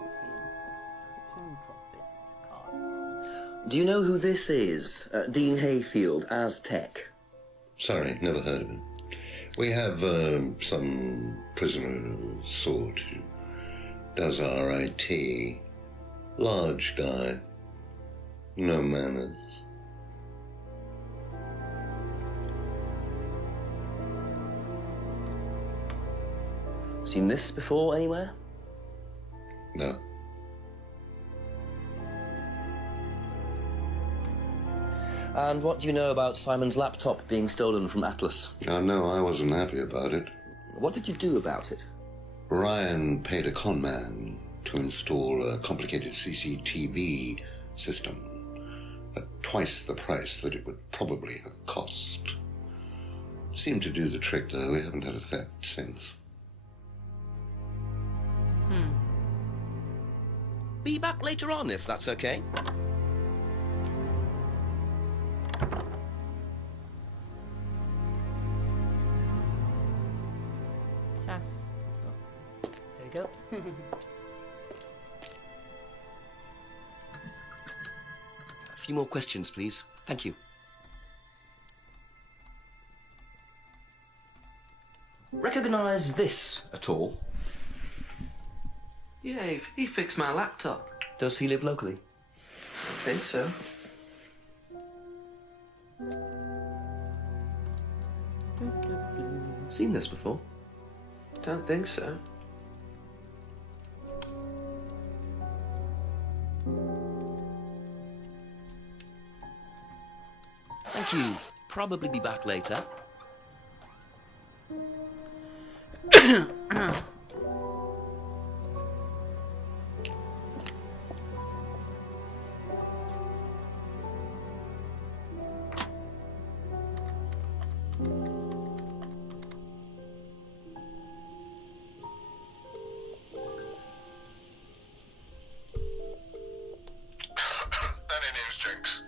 Let's see. Drop business card. Do you know who this is? Dean Hayfield, Aztec. Sorry, never heard of him. We have some prisoner sort who does our IT. Large guy. No manners. Seen this before anywhere? No. And what do you know about Simon's laptop being stolen from Atlas? Oh, no, I wasn't happy about it. What did you do about it? Ryan paid a con man to install a complicated CCTV system at twice the price that it would probably have cost. Seemed to do the trick, though. We haven't had a theft since. Be back later on, if that's okay. Sass. There we go. A few more questions, please. Thank you. Recognize this at all? Yeah, he fixed my laptop. Does he live locally? I think so. Seen this before? Don't think so. Thank you. Probably be back later.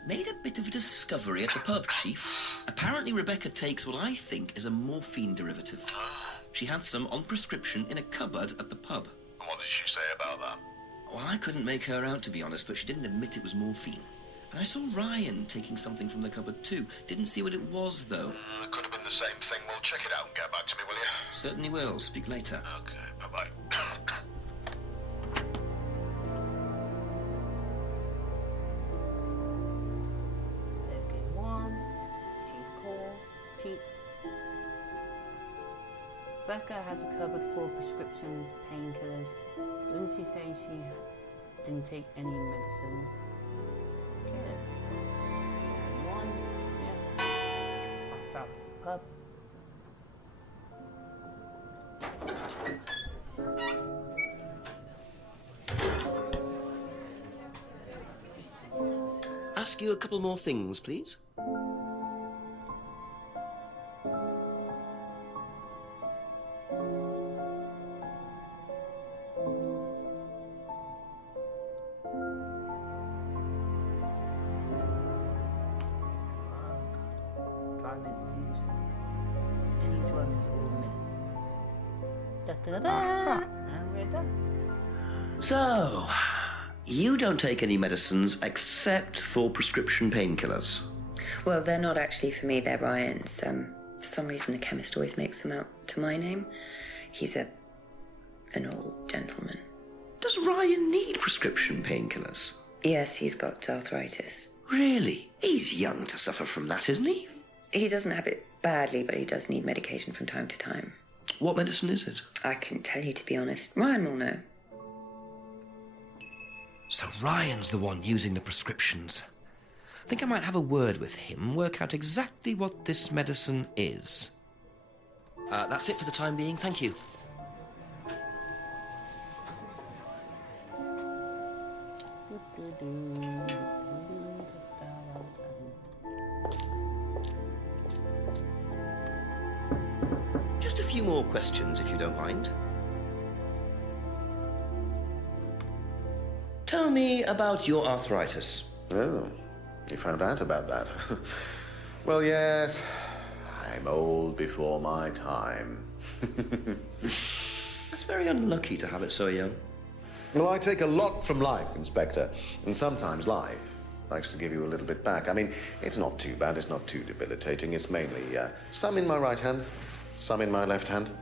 Made a bit of a discovery at the pub, Chief. Apparently Rebecca takes what I think is a morphine derivative. She had some on prescription in a cupboard at the pub. What did she say about that? Well, I couldn't make her out, to be honest, but she didn't admit it was morphine. And I saw Ryan taking something from the cupboard too. Didn't see what it was, though. It could have been the same thing. Well, check it out and get back to me, will you? Certainly will. Speak later. Okay, bye-bye. Save game 1. Chief call. Chief. Becca has a cupboard full of prescriptions, painkillers. Doesn't she say she didn't take any medicines? Okay. 1. Yes. Fast travel to the pub. Ask you a couple more things, please. Drug use. Any drugs or medicines. Da da da da. And we're done. So, you don't take any medicines except for prescription painkillers. Well, they're not actually for me, they're Ryan's. For some reason, the chemist always makes them out to my name. He's an old gentleman. Does Ryan need prescription painkillers? Yes, he's got arthritis. Really? He's young to suffer from that, isn't he? He doesn't have it badly, but he does need medication from time to time. What medicine is it? I couldn't tell you, to be honest. Ryan will know. So Ryan's the one using the prescriptions. I think I might have a word with him, work out exactly what this medicine is. That's it for the time being, thank you. Just a few more questions, if you don't mind. Tell me about your arthritis. Oh, you found out about that. Well, yes, I'm old before my time. It's very unlucky to have it so young. Well, I take a lot from life, Inspector, and sometimes life likes to give you a little bit back. I mean, it's not too bad, it's not too debilitating. It's mainly some in my right hand, some in my left hand.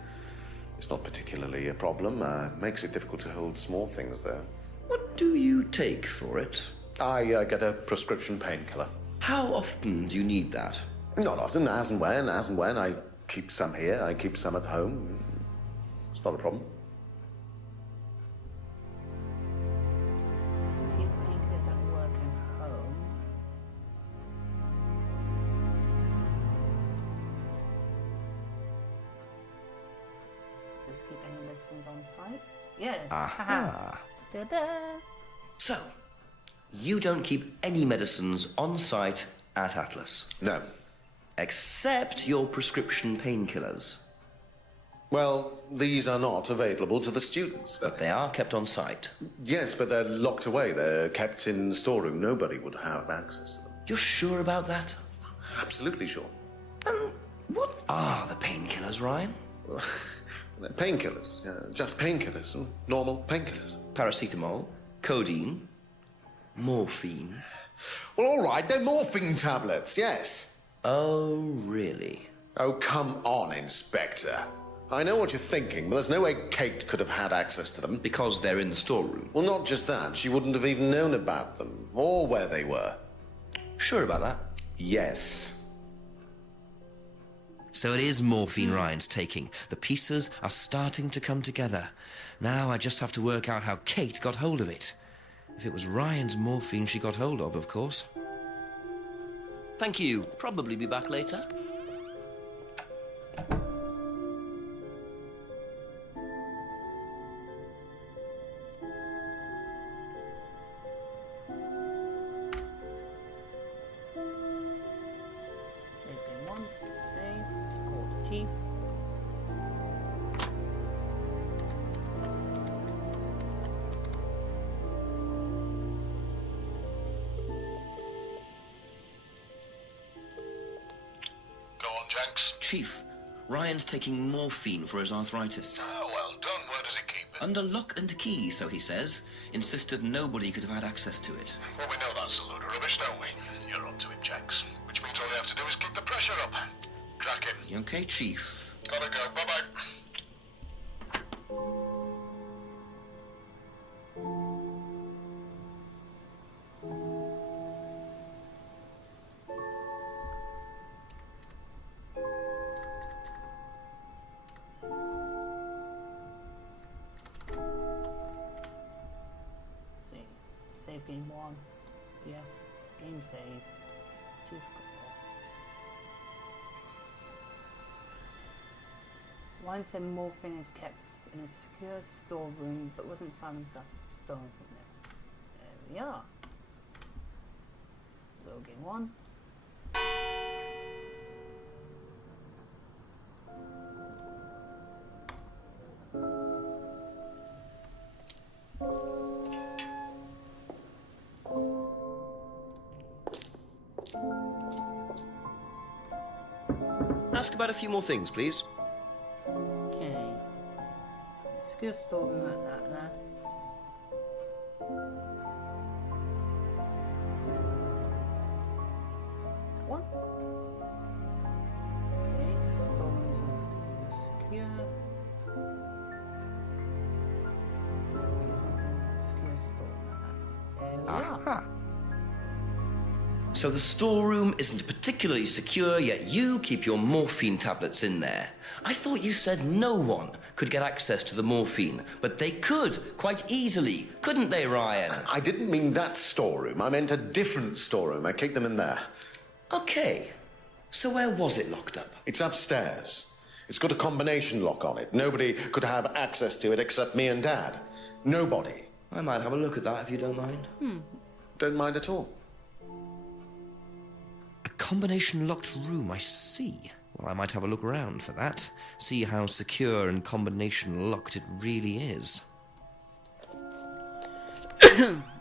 It's not particularly a problem. Makes it difficult to hold small things, though. What do you take for it? I get a prescription painkiller. How often do you need that? Not often, as and when. I keep some here, I keep some at home. It's not a problem. Keeps painkillers at work and home. Does it keep any medicines on site? Yes. Aha. Da-da. So, you don't keep any medicines on site at Atlas? No. Except your prescription painkillers? Well, these are not available to the students. But they are kept on site? Yes, but they're locked away. They're kept in the storeroom. Nobody would have access to them. You're sure about that? Absolutely sure. And what are the painkillers, Ryan? They're painkillers. Just painkillers. Normal painkillers. Paracetamol, codeine, morphine. Well, all right, they're morphine tablets, yes. Oh, really? Oh, come on, Inspector. I know what you're thinking, but there's no way Kate could have had access to them. Because they're in the storeroom? Well, not just that. She wouldn't have even known about them, or where they were. Sure about that? Yes. So it is morphine Ryan's taking. The pieces are starting to come together. Now I just have to work out how Kate got hold of it. If it was Ryan's morphine she got hold of course. Thank you. Probably be back later. Save game 1. Save. Call the chief. Go on, Jenks. Chief, Ryan's taking morphine for his arthritis. Oh, well done. Where does he keep it? Under lock and key, so he says. Insisted nobody could have had access to it. Well, we know that's a load of rubbish. Chiefs, don't we? You're on to it, Jax. Which means all you have to do is keep the pressure up. Cracking. You okay, Chief? Gotta go. Bye-bye. Save game 1. Yes. Game save. Chief Wine said morphine is kept in a secure storeroom, but wasn't Simon stolen from there. There we are. Little game 1. Ask about a few more things, please. Okay. Secure storeroom at that. That's. That one. Okay, storeroom is secure. Secure storeroom at that. There we are. So the storeroom isn't particularly secure, yet you keep your morphine tablets in there. I thought you said no one could get access to the morphine, but they could, quite easily, couldn't they, Ryan? I didn't mean that storeroom. I meant a different storeroom. I kicked them in there. Okay. So where was it locked up? It's upstairs. It's got a combination lock on it. Nobody could have access to it except me and Dad. Nobody. I might have a look at that if you don't mind. Don't mind at all. A combination locked room, I see. Well, I might have a look around for that. See how secure and combination locked it really is. Drop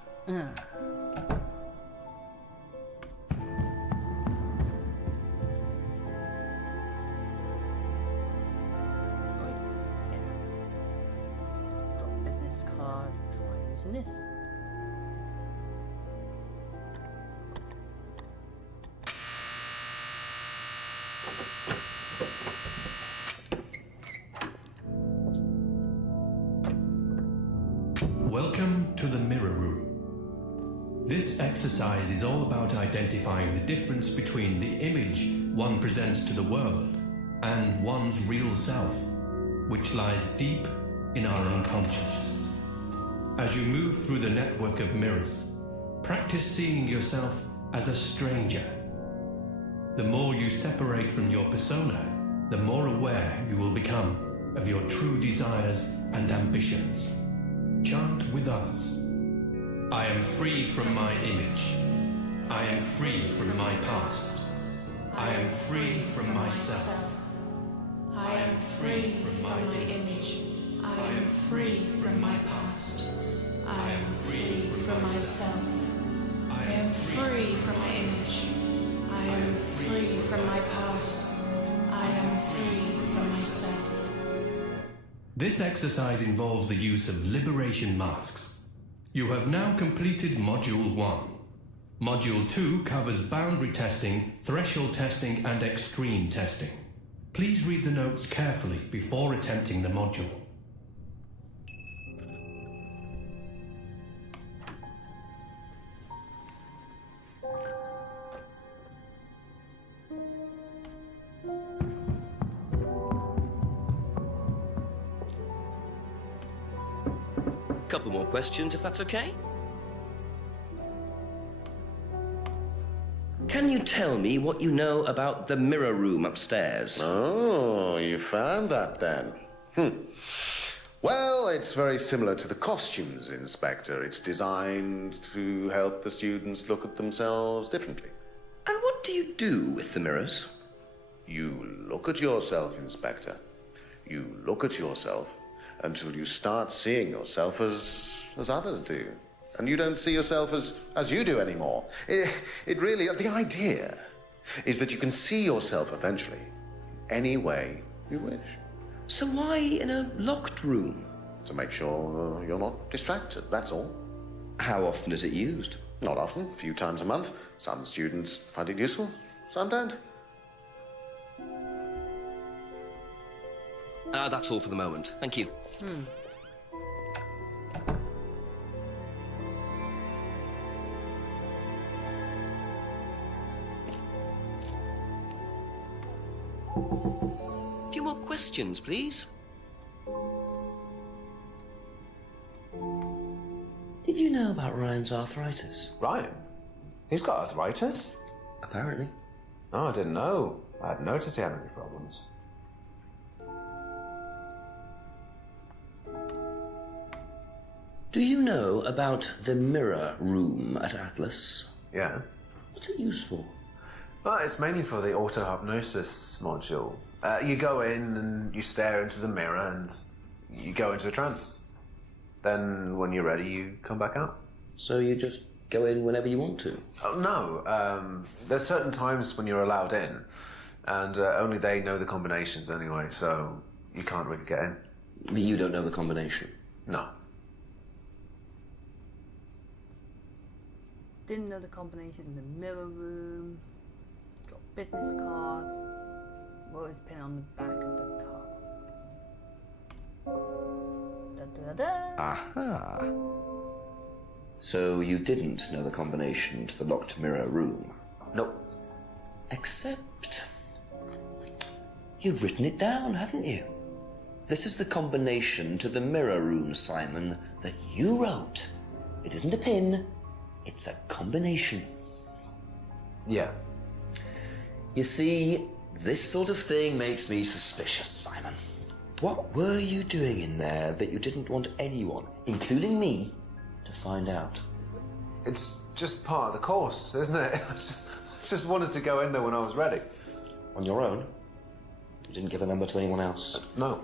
business card. Try using this. Welcome to the Mirror Room. This exercise is all about identifying the difference between the image one presents to the world and one's real self, which lies deep in our unconscious. As you move through the network of mirrors, practice seeing yourself as a stranger. The more you separate from your persona, the more aware you will become of your true desires and ambitions. Chant with us. I am free from my image. I am free from my past. I am free from myself. I am free from my image. I am free from my past. I am free from myself. I am free from my image. I am free from my past. I am free from myself. This exercise involves the use of liberation masks. You have now completed Module 1. Module 2 covers boundary testing, threshold testing, and extreme testing. Please read the notes carefully before attempting the module. Couple more questions, if that's okay? Can you tell me what you know about the mirror room upstairs? Oh, you found that then. Well, it's very similar to the costumes, Inspector. It's designed to help the students look at themselves differently. And what do you do with the mirrors? You look at yourself, Inspector. You look at yourself until you start seeing yourself as others do. And you don't see yourself as you do anymore. It really, the idea is that you can see yourself eventually any way you wish. So why in a locked room? To make sure you're not distracted, that's all. How often is it used? Not often, a few times a month. Some students find it useful, some don't. That's all for the moment. Thank you. A few more questions, please. Did you know about Ryan's arthritis? Ryan? He's got arthritis? Apparently. Oh, I didn't know. I hadn't noticed he had any problems. Do you know about the mirror room at Atlas? Yeah. What's it used for? Well, it's mainly for the auto-hypnosis module. You go in and you stare into the mirror and you go into a trance. Then, when you're ready, you come back out. So you just go in whenever you want to? Oh, no. There's certain times when you're allowed in, and only they know the combinations anyway, so you can't really get in. But you don't know the combination? No. Didn't know the combination in the mirror room. Drop business cards. What was pinned on the back of the car? Da, da, da. Aha. So you didn't know the combination to the locked mirror room? Nope. Except you'd written it down, hadn't you? This is the combination to the mirror room, Simon, that you wrote. It isn't a pin, it's a combination. Yeah. You see, this sort of thing makes me suspicious, Simon. What were you doing in there that you didn't want anyone, including me, to find out? It's just part of the course, isn't it? I just wanted to go in there when I was ready. On your own? You didn't give a number to anyone else? No.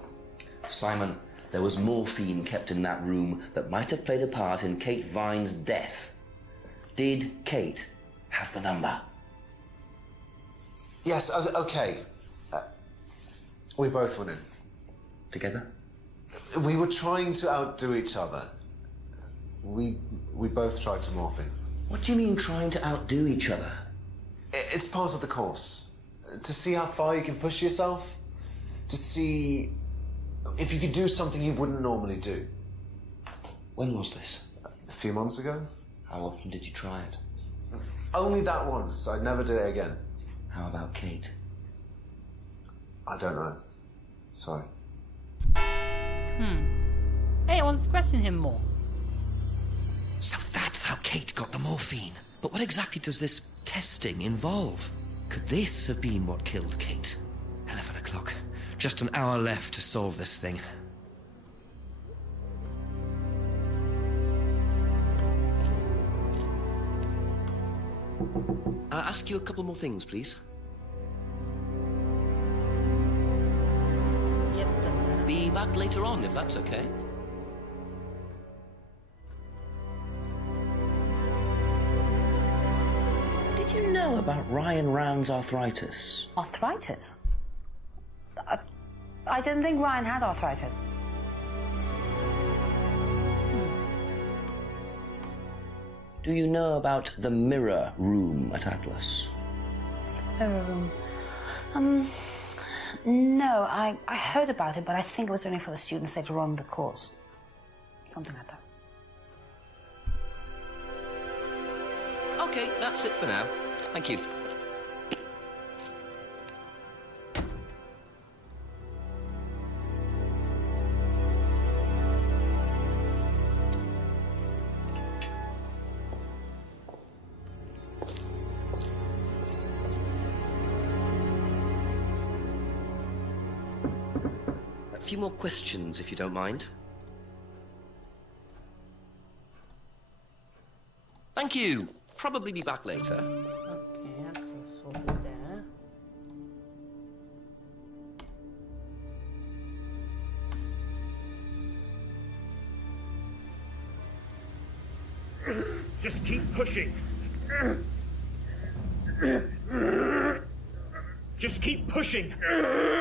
Simon, there was morphine kept in that room that might have played a part in Kate Vine's death. Did Kate have the number? Yes, okay. We both went in. Together? We were trying to outdo each other. We both tried some morphine. What do you mean trying to outdo each other? It's part of the course. To see how far you can push yourself. To see if you could do something you wouldn't normally do. When was this? A few months ago. How often did you try it? Only that once. I'd never do it again. How about Kate? I don't know. Sorry. Hey, I want to question him more. So that's how Kate got the morphine. But what exactly does this testing involve? Could this have been what killed Kate? 11 o'clock. Just an hour left to solve this thing. Ask you a couple more things, please. Yep, done that. Be back later on, if that's okay. Did you know about Ryan Rand's arthritis? Arthritis? I didn't think Ryan had arthritis. Do you know about the mirror room at Atlas? Mirror room. No, I heard about it, but I think it was only for the students later on in the course. Something like that. Okay, that's it for now. Thank you. A few more questions, if you don't mind. Thank you. Probably be back later. Okay, that's all sorted there. Just keep pushing. Just keep pushing.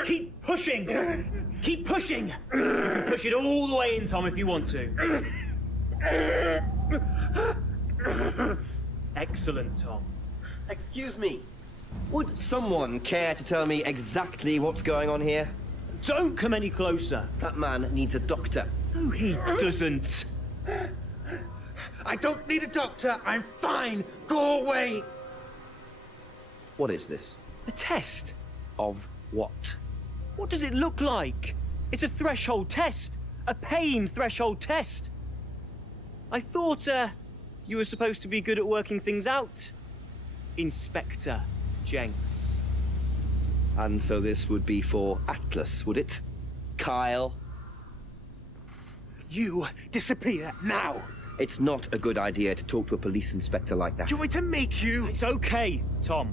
Keep pushing. Keep pushing. You can push it all the way in, Tom, if you want to. Excellent, Tom. Excuse me. Would someone care to tell me exactly what's going on here? Don't come any closer. That man needs a doctor. No, he doesn't. I don't need a doctor. I'm fine. Go away. What is this? A test. Of what? What does it look like? It's a threshold test. A pain threshold test. I thought, you were supposed to be good at working things out. Inspector Jenks. And so this would be for Atlas, would it? Kyle? You disappear now. It's not a good idea to talk to a police inspector like that. Do you want me to make you? It's okay, Tom.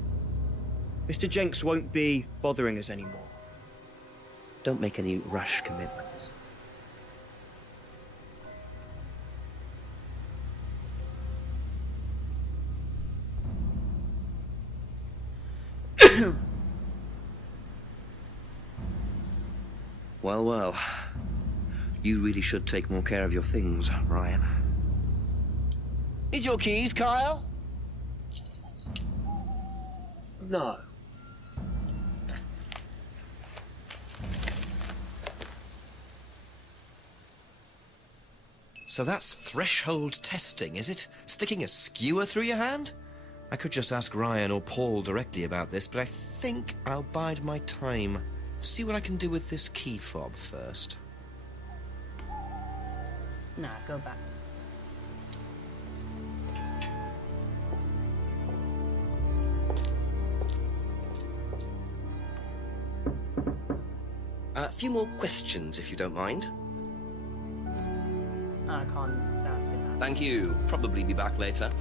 Mr. Jenks won't be bothering us anymore. Don't make any rash commitments. Well, well. You really should take more care of your things, Ryan. Is your keys, Kyle? No. So that's threshold testing, is it? Sticking a skewer through your hand? I could just ask Ryan or Paul directly about this, but I think I'll bide my time. See what I can do with this key fob first. Nah, go back. A few more questions, if you don't mind. I can't ask him that. Thank you. Probably be back later.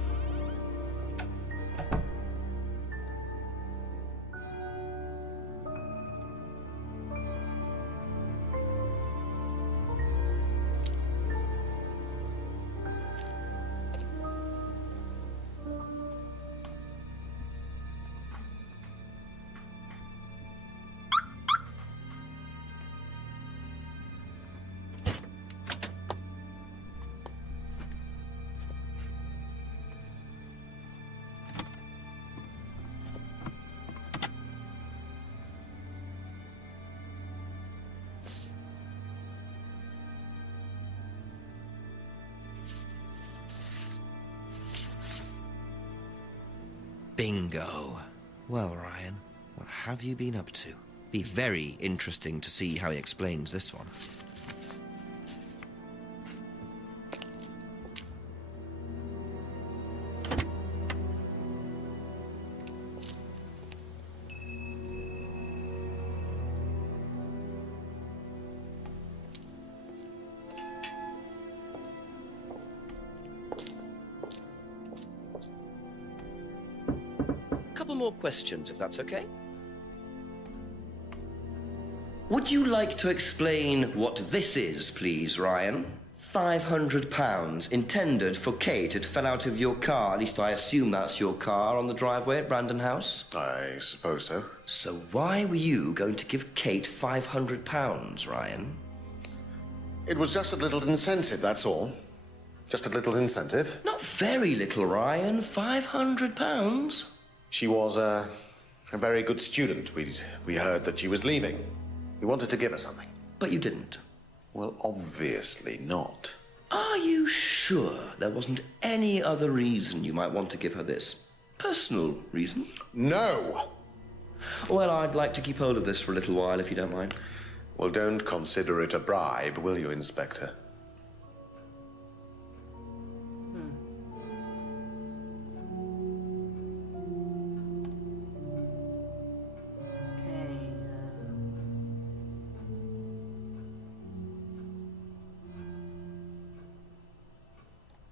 Bingo. Well, Ryan, what have you been up to? Be very interesting to see how he explains this one. Couple more questions, if that's okay. Would you like to explain what this is, please, Ryan? £500 intended for Kate. It fell out of your car. At least I assume that's your car on the driveway at Brandon House. I suppose so. So why were you going to give Kate £500, Ryan? It was just a little incentive, that's all. Just a little incentive. Not very little, Ryan. £500. She was a very good student. We heard that she was leaving. We wanted to give her something. But you didn't. Well, obviously not. Are you sure there wasn't any other reason you might want to give her this? Personal reason? No! Well, I'd like to keep hold of this for a little while, if you don't mind. Well, don't consider it a bribe, will you, Inspector?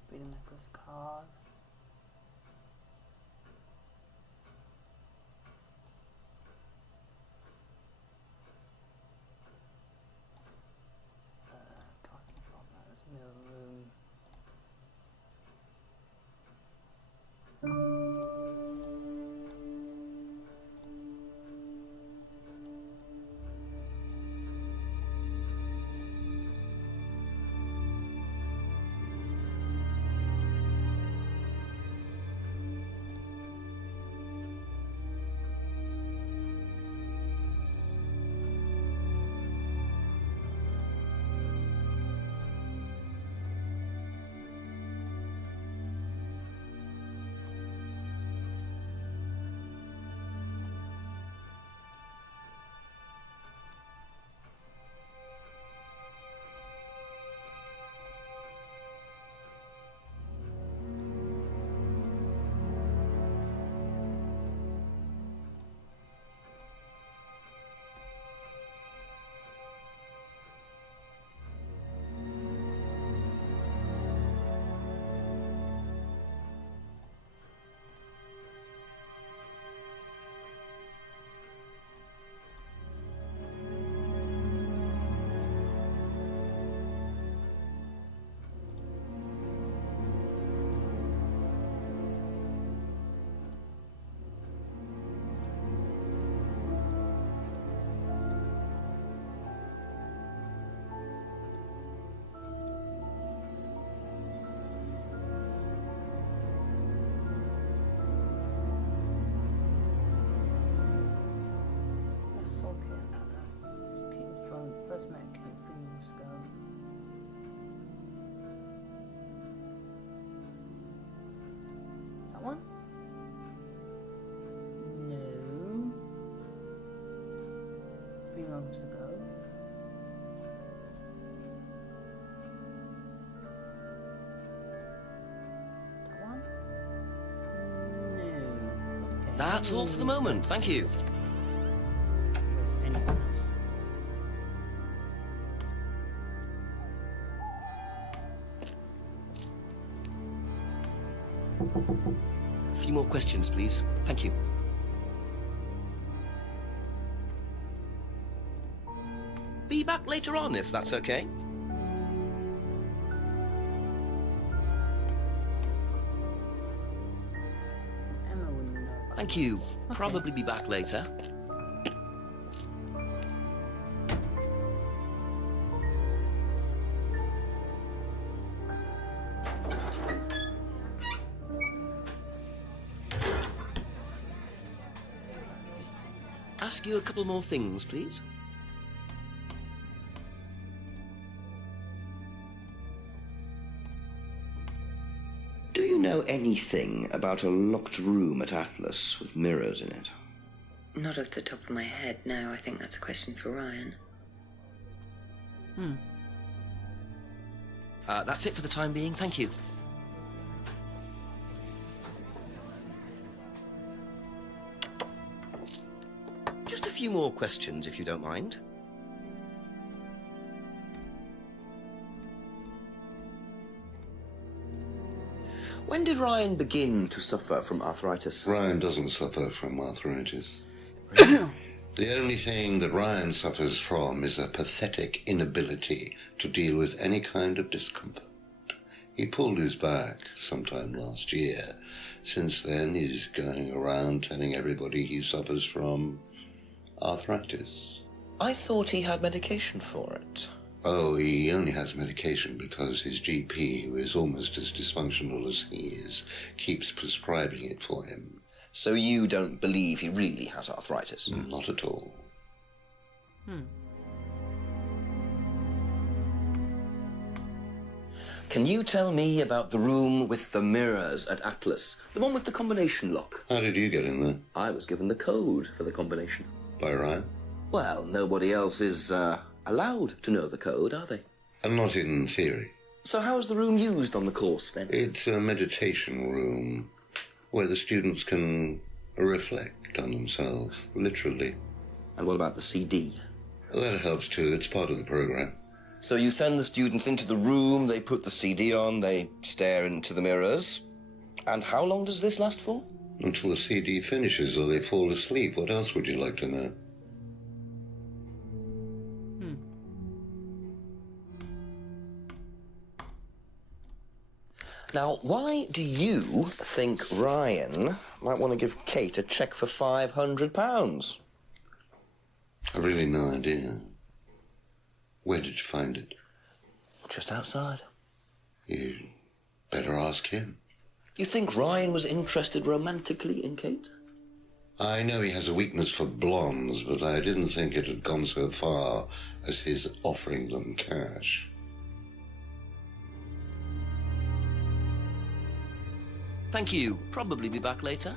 Freedom necklace card. Talking from that is mirror room. months ago. That one? No. Okay. That's all for the moment, thank you. With anyone else. A few more questions, please. Thank you. Be back later on, if that's okay. Emma wouldn't know. Thank you. Probably be back later. Ask you a couple more things, please. Do you know anything about a locked room at Atlas with mirrors in it? Not off the top of my head, no. I think that's a question for Ryan. That's it for the time being, thank you. Just a few more questions, if you don't mind. When did Ryan begin to suffer from arthritis? Ryan doesn't suffer from arthritis. The only thing that Ryan suffers from is a pathetic inability to deal with any kind of discomfort. He pulled his back sometime last year. Since then, he's going around telling everybody he suffers from arthritis. I thought he had medication for it. Oh, he only has medication because his GP, who is almost as dysfunctional as he is, keeps prescribing it for him. So you don't believe he really has arthritis? Not at all. Can you tell me about the room with the mirrors at Atlas? The one with the combination lock? How did you get in there? I was given the code for the combination. By Ryan? Well, nobody else is allowed to know the code, are they? And not in theory. So how is the room used on the course, then? It's a meditation room where the students can reflect on themselves, literally. And what about the CD? That helps too. It's part of the program. So you send the students into the room, they put the CD on, they stare into the mirrors. And how long does this last for? Until the CD finishes or they fall asleep. What else would you like to know? Now, why do you think Ryan might want to give Kate a cheque for £500? I've really no idea. Where did you find it? Just outside. You better ask him. You think Ryan was interested romantically in Kate? I know he has a weakness for blondes, but I didn't think it had gone so far as his offering them cash. Thank you. Probably be back later.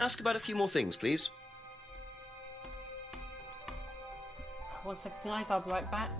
Ask about a few more things, please. 1 second, guys, I'll be right back.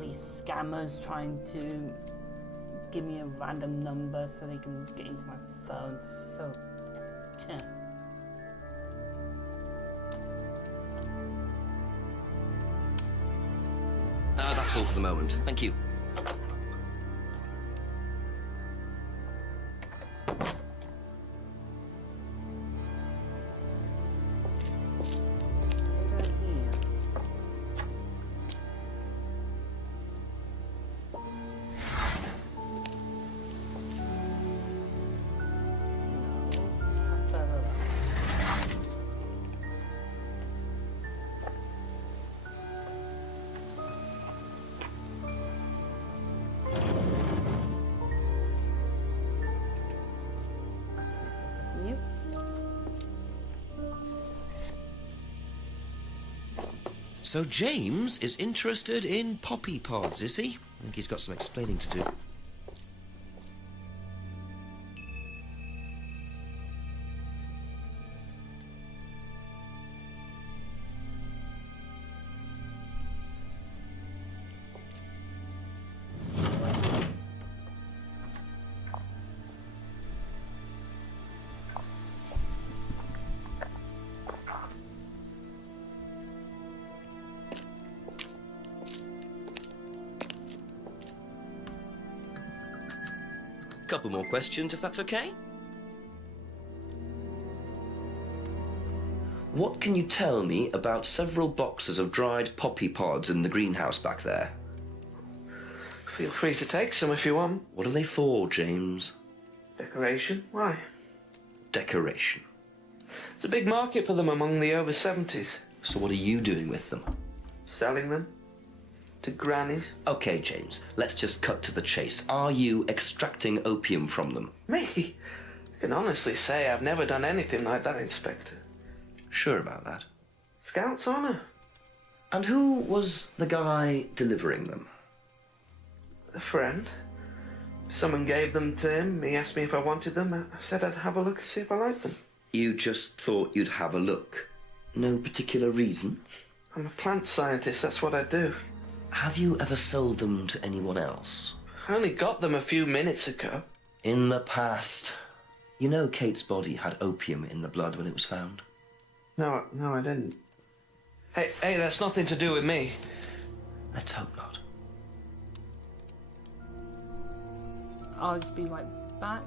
bloody scammers trying to give me a random number so they can get into my phone. So, That's all for the moment. Thank you. So James is interested in poppy pods, is he? I think he's got some explaining to do. Couple more questions, if that's okay. What can you tell me about several boxes of dried poppy pods in the greenhouse back there? Feel free to take some if you want. What are they for, James? Decoration. Why? Decoration. There's a big market for them among the over 70s. So what are you doing with them? Selling them. To grannies. Okay, James, let's just cut to the chase. Are you extracting opium from them? Me? I can honestly say I've never done anything like that, Inspector. Sure about that? Scout's honour. And who was the guy delivering them? A friend. Someone gave them to him. He asked me if I wanted them. I said I'd have a look and see if I liked them. You just thought you'd have a look? No particular reason? I'm a plant scientist, that's what I do. Have you ever sold them to anyone else? I only got them a few minutes ago. In the past. You know Kate's body had opium in the blood when it was found? No, I didn't. Hey, that's nothing to do with me. Let's hope not. I'll just be right back.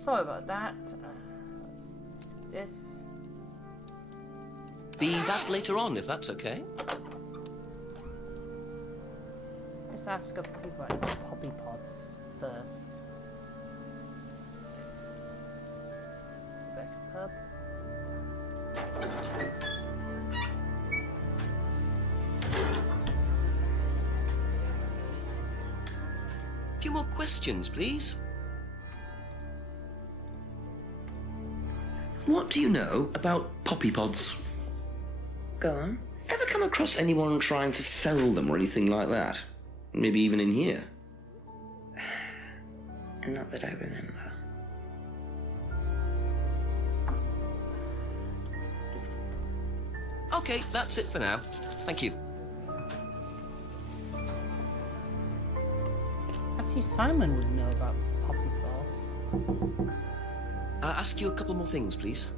sorry about that. Let's do this. Be back later on, if that's okay. Let's ask a people about poppy pods first. Let's back up. A few more questions, please. What do you know about poppy pods? Go on. Ever come across anyone trying to sell them or anything like that? Maybe even in here? Not that I remember. Okay, that's it for now. Thank you. Actually, Simon would know about poppy pods. Ask you a couple more things, please.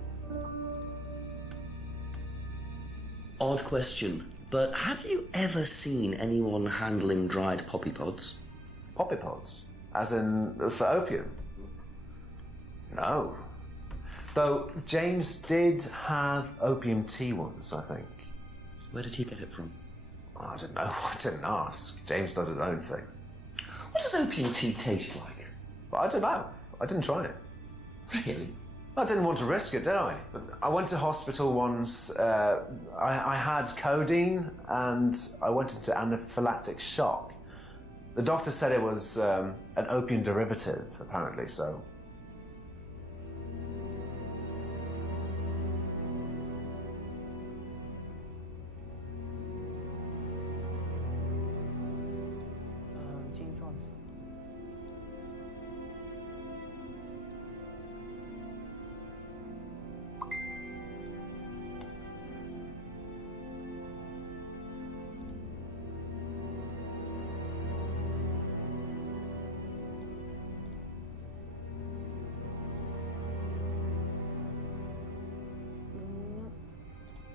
Odd question, but have you ever seen anyone handling dried poppy pods? Poppy pods? As in, for opium? No. Though James did have opium tea once, I think. Where did he get it from? Oh, I don't know. I didn't ask. James does his own thing. What does opium tea taste like? Well, I don't know. I didn't try it. Really? I didn't want to risk it, did I? I went to hospital once. I had codeine and I went into anaphylactic shock. The doctor said it was an opium derivative, apparently, so... James wants.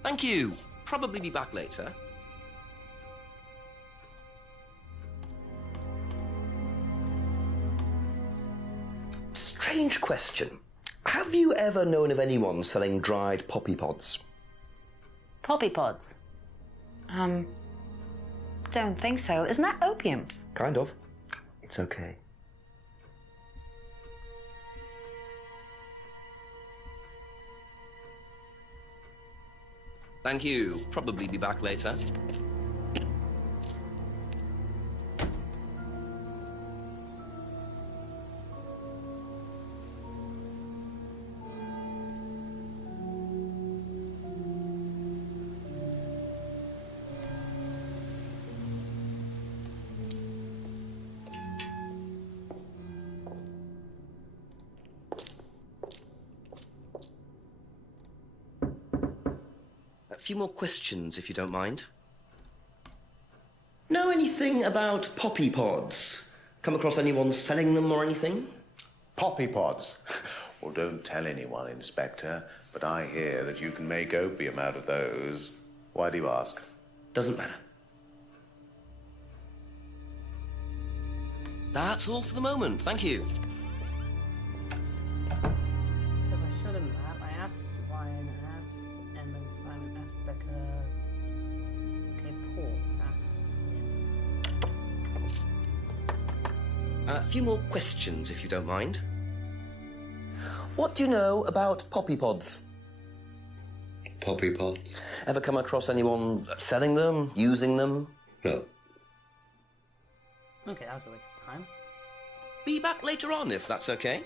Thank you. Probably be back later. Strange question. Have you ever known of anyone selling dried poppy pods? Poppy pods? Don't think so. Isn't that opium? Kind of. It's okay. Thank you. Probably be back later. A few more questions, if you don't mind. Know anything about poppy pods? Come across anyone selling them or anything? Poppy pods? Well, don't tell anyone, Inspector, but I hear that you can make opium out of those. Why do you ask? Doesn't matter. That's all for the moment. Thank you. So if I showed a map, I asked Ryan, asked Emma, Simon, asked Becca. Okay, Paul, asked. A few more questions, if you don't mind. What do you know about poppy pods? Poppy pods? Ever come across anyone selling them, using them? No. Okay, that was a waste of time. Be back later on, if that's okay.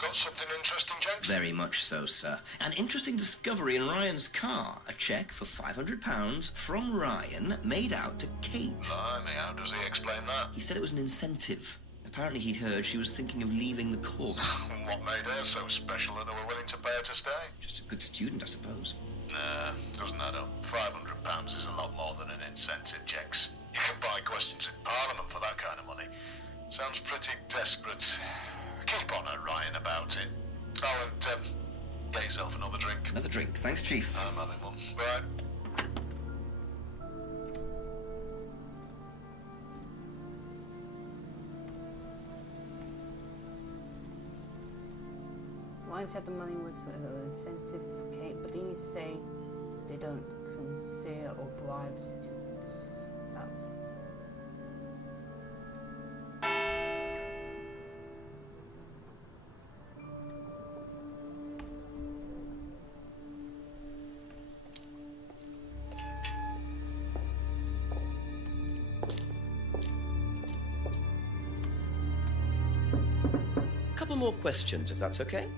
Got something interesting, James? Very much so, sir. An interesting discovery in Ryan's car. A cheque for £500 from Ryan made out to Kate. Blimey, how does he explain that? He said it was an incentive. Apparently he'd heard she was thinking of leaving the course. What made her so special that they were willing to pay her to stay? Just a good student, I suppose. Nah, doesn't add up. £500 is a lot more than an incentive, Jenks. You can buy questions in Parliament for that kind of money. Sounds pretty desperate. Keep on her Ryan about it. Oh, and get yourself another drink. Another drink. Thanks, Chief. I'm having one. Right. Ryan said the money was an incentive for Kate, but didn't he say they don't conceal or bribe students? That was it. Couple more questions, if that's okay?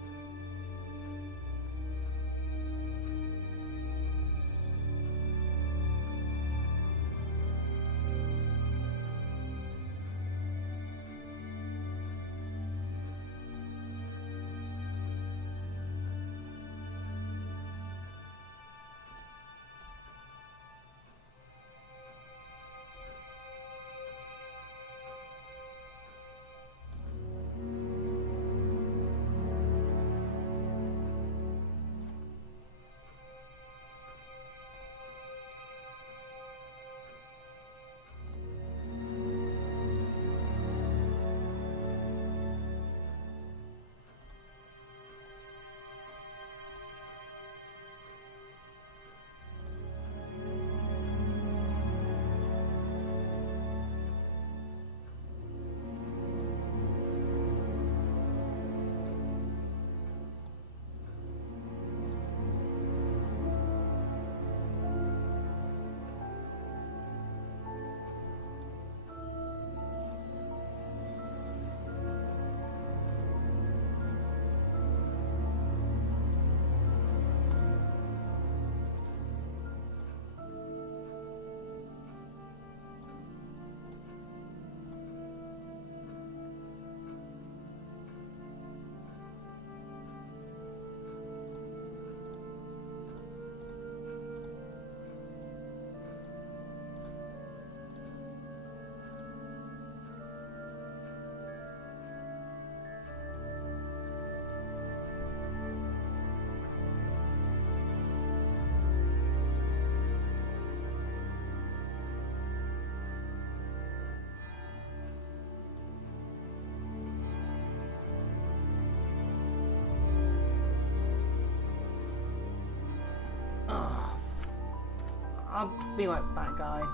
I'll be right back, guys.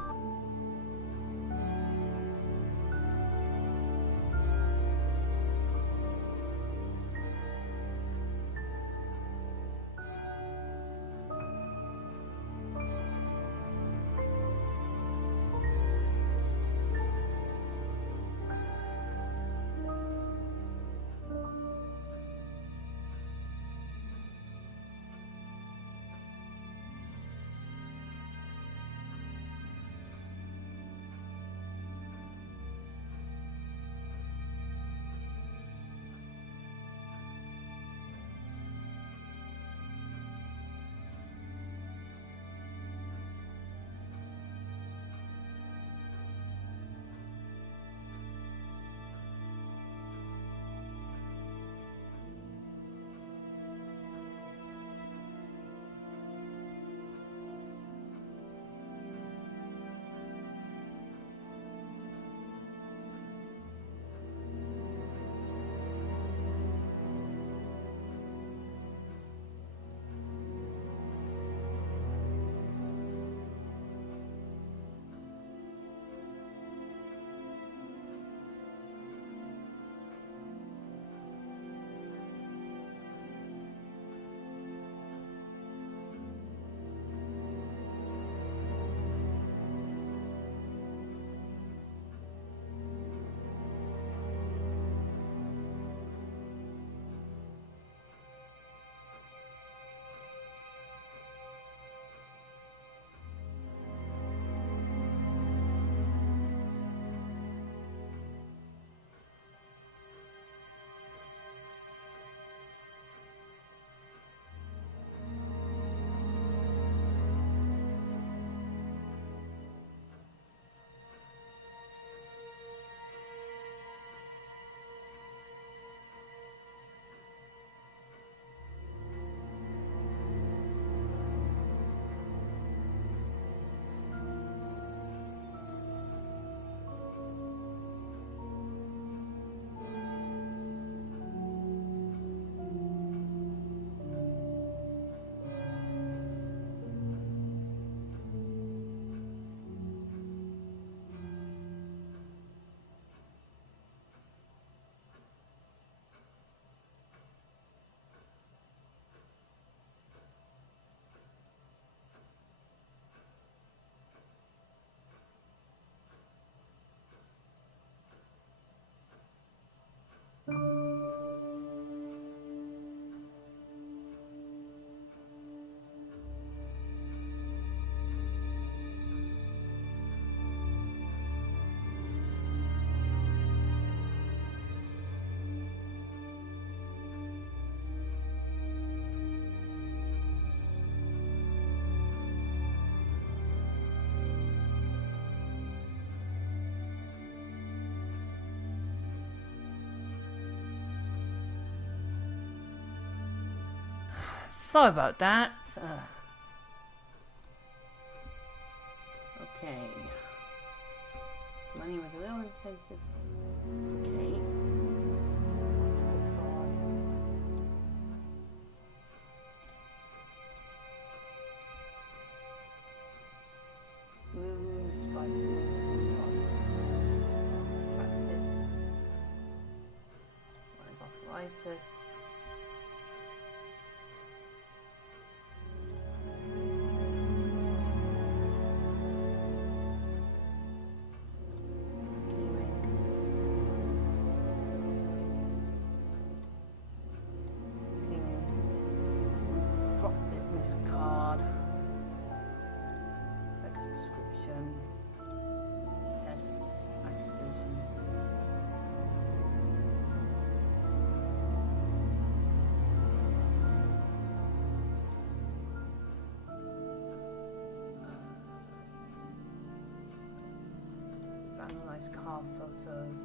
Sorry about that. Okay. Money was a little incentive for Kate. Sport cards. Moves, spices, distracted. One is arthritis. Business card, Becca's prescription, tests, acquisitions. Vandalized car photos.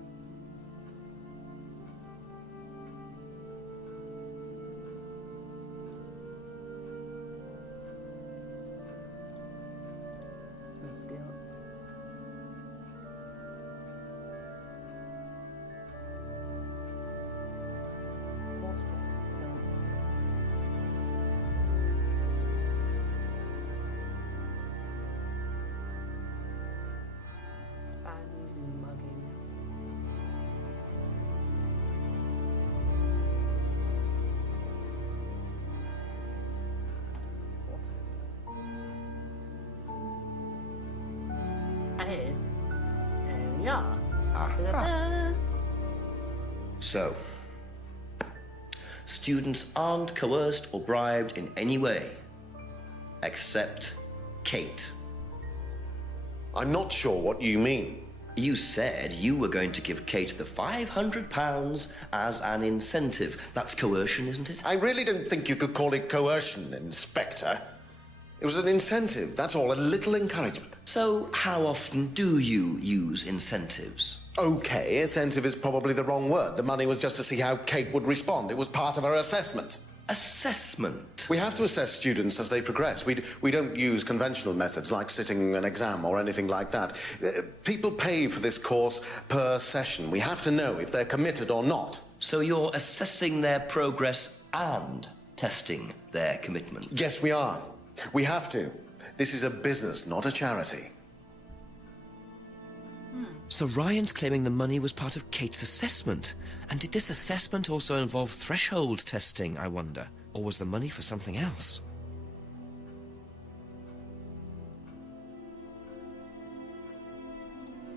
Guilt. Horse persistent. Bad news and mugging. Is. There we are. Da-da-da. So, students aren't coerced or bribed in any way, except Kate. I'm not sure what you mean. You said you were going to give Kate the £500 as an incentive. That's coercion, isn't it? I really don't think you could call it coercion, Inspector. It was an incentive, that's all, a little encouragement. So, how often do you use incentives? Okay, incentive is probably the wrong word. The money was just to see how Kate would respond. It was part of her assessment. Assessment? We have to assess students as they progress. We don't use conventional methods like sitting an exam or anything like that. People pay for this course per session. We have to know if they're committed or not. So you're assessing their progress and testing their commitment? Yes, we are. We have to. This is a business, not a charity. So Ryan's claiming the money was part of Kate's assessment. And did this assessment also involve threshold testing, I wonder? Or was the money for something else?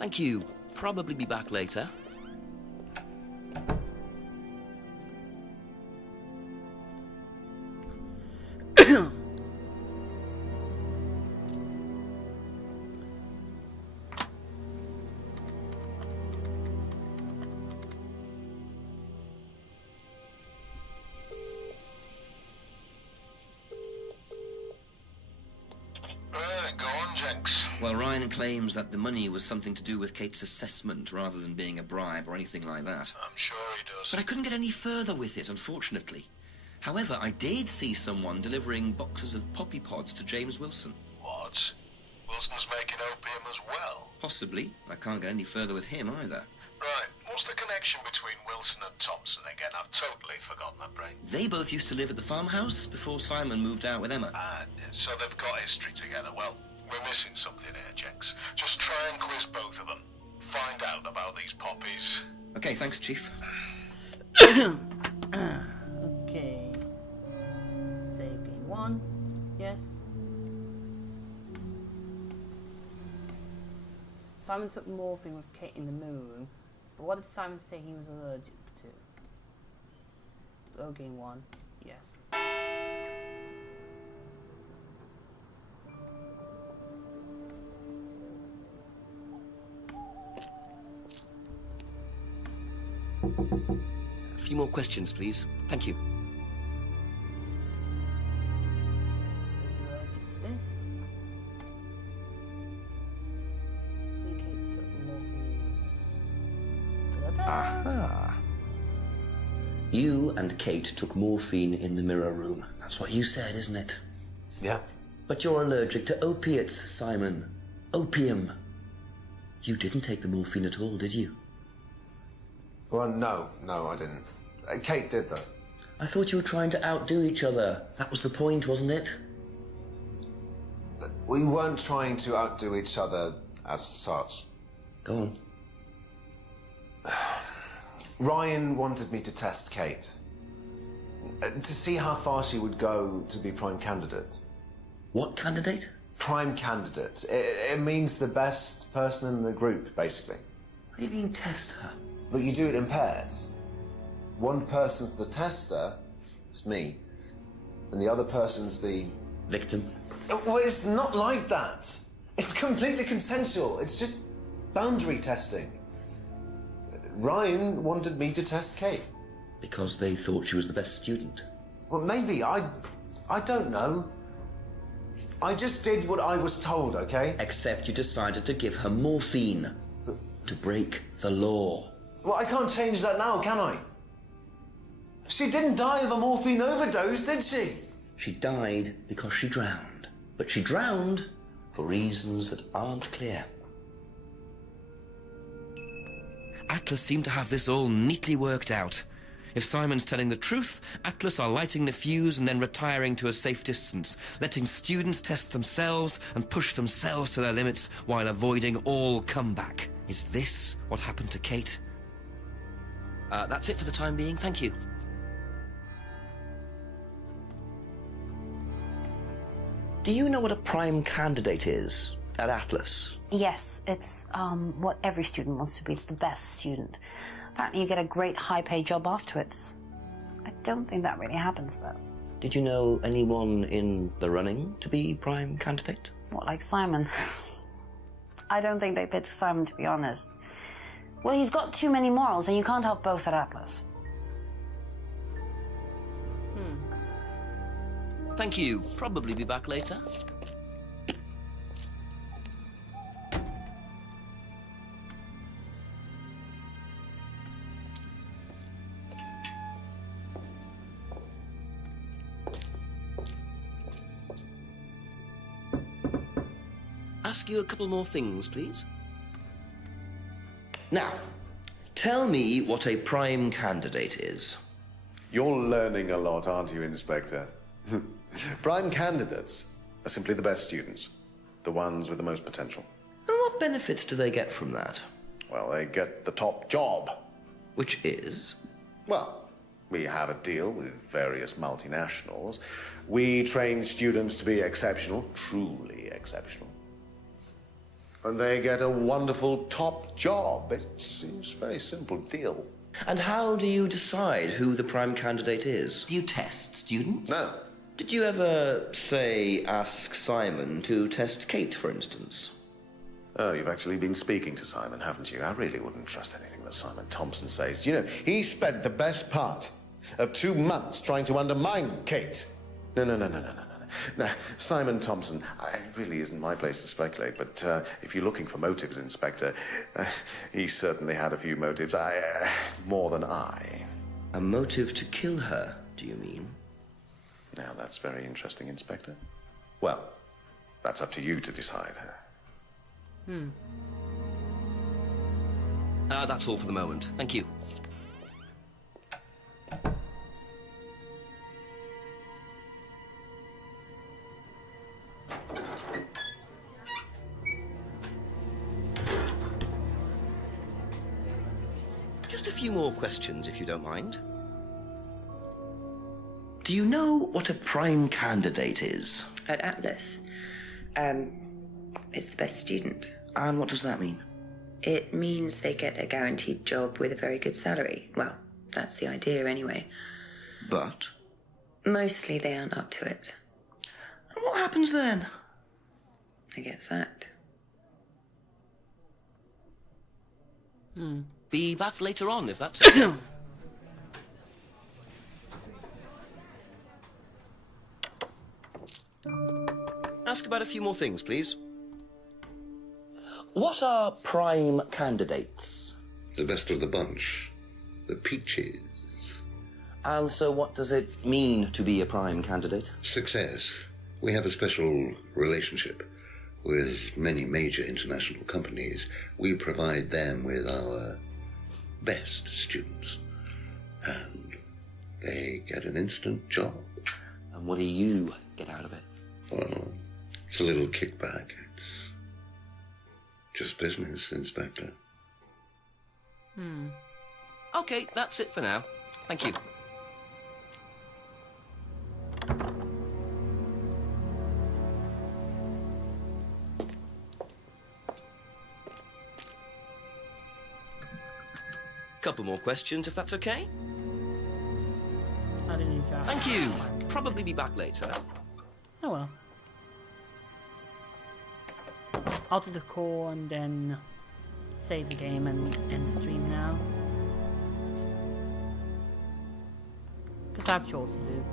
Thank you. Probably be back later. Well, Ryan claims that the money was something to do with Kate's assessment rather than being a bribe or anything like that. I'm sure he does. But I couldn't get any further with it, unfortunately. However, I did see someone delivering boxes of poppy pods to James Wilson. What? Wilson's making opium as well? Possibly. I can't get any further with him either. Right. What's the connection between Wilson and Thompson again? I've totally forgotten that brain. They both used to live at the farmhouse before Simon moved out with Emma. So they've got history together. Well, we're missing something here, Jenks. Just try and quiz both of them. Find out about these poppies. Okay, thanks, Chief. Okay. Save game 1. Yes. Simon took morphine with Kate in the mirror room, but what did Simon say he was allergic to? Low game 1. Yes. A few more questions, please. Thank you. Is allergic to this. Kate took morphine. Aha. You and Kate took morphine in the mirror room. That's what you said, isn't it? Yeah. But you're allergic to opiates, Simon. Opium. You didn't take the morphine at all, did you? Well, no, I didn't. Kate did, though. I thought you were trying to outdo each other. That was the point, wasn't it? We weren't trying to outdo each other as such. Go on. Ryan wanted me to test Kate. To see how far she would go to be prime candidate. What candidate? Prime candidate. It means the best person in the group, basically. What do you mean, test her? But you do it in pairs. One person's the tester, it's me, and the other person's the... victim. Well, it's not like that. It's completely consensual. It's just boundary testing. Ryan wanted me to test Kate. Because they thought she was the best student? Well, maybe. I don't know. I just did what I was told, okay? Except you decided to give her morphine. To break the law. Well, I can't change that now, can I? She didn't die of a morphine overdose, did she? She died because she drowned. But she drowned for reasons that aren't clear. Atlas seemed to have this all neatly worked out. If Simon's telling the truth, Atlas are lighting the fuse and then retiring to a safe distance, letting students test themselves and push themselves to their limits while avoiding all comeback. Is this what happened to Kate? That's it for the time being, thank you. Do you know what a prime candidate is at Atlas? Yes, it's what every student wants to be. It's the best student. Apparently you get a great high-paid job afterwards. I don't think that really happens, though. Did you know anyone in the running to be prime candidate? What, like Simon? I don't think they picked Simon, to be honest. Well, he's got too many morals, and you can't have both at Atlas. Thank you. Probably be back later. Ask you a couple more things, please. Now, tell me what a prime candidate is. You're learning a lot, aren't you, Inspector? Prime candidates are simply the best students, the ones with the most potential. And what benefits do they get from that? Well, they get the top job. Which is? Well, we have a deal with various multinationals. We train students to be exceptional, truly exceptional. And they get a wonderful top job. It's a very simple deal. And how do you decide who the prime candidate is? Do you test students? No. Did you ever, say, ask Simon to test Kate, for instance? Oh, you've actually been speaking to Simon, haven't you? I really wouldn't trust anything that Simon Thompson says. You know, he spent the best part of 2 months trying to undermine Kate. No. Now, Simon Thompson, it really isn't my place to speculate, but if you're looking for motives, Inspector, he certainly had a few motives, more than I. A motive to kill her, do you mean? Now, that's very interesting, Inspector. Well, that's up to you to decide. That's all for the moment. Thank you. Just a few more questions, if you don't mind. Do you know what a prime candidate is? At Atlas, it's the best student. And what does that mean? It means they get a guaranteed job with a very good salary. Well, that's the idea anyway. But? Mostly they aren't up to it. And what happens then? They get sacked. Be back later on, if that's okay. Ask about a few more things, please. What are prime candidates? The best of the bunch. The peaches. And so what does it mean to be a prime candidate? Success. We have a special relationship with many major international companies. We provide them with our best students. And they get an instant job. And what do you get out of it? Well, it's a little kickback. It's just business, Inspector. Okay, that's it for now. Thank you. Couple more questions, if that's okay? I didn't use that. Thank you. Probably be back later. Oh well. I'll do the core and then save the game and end the stream now. Because I have chores to do.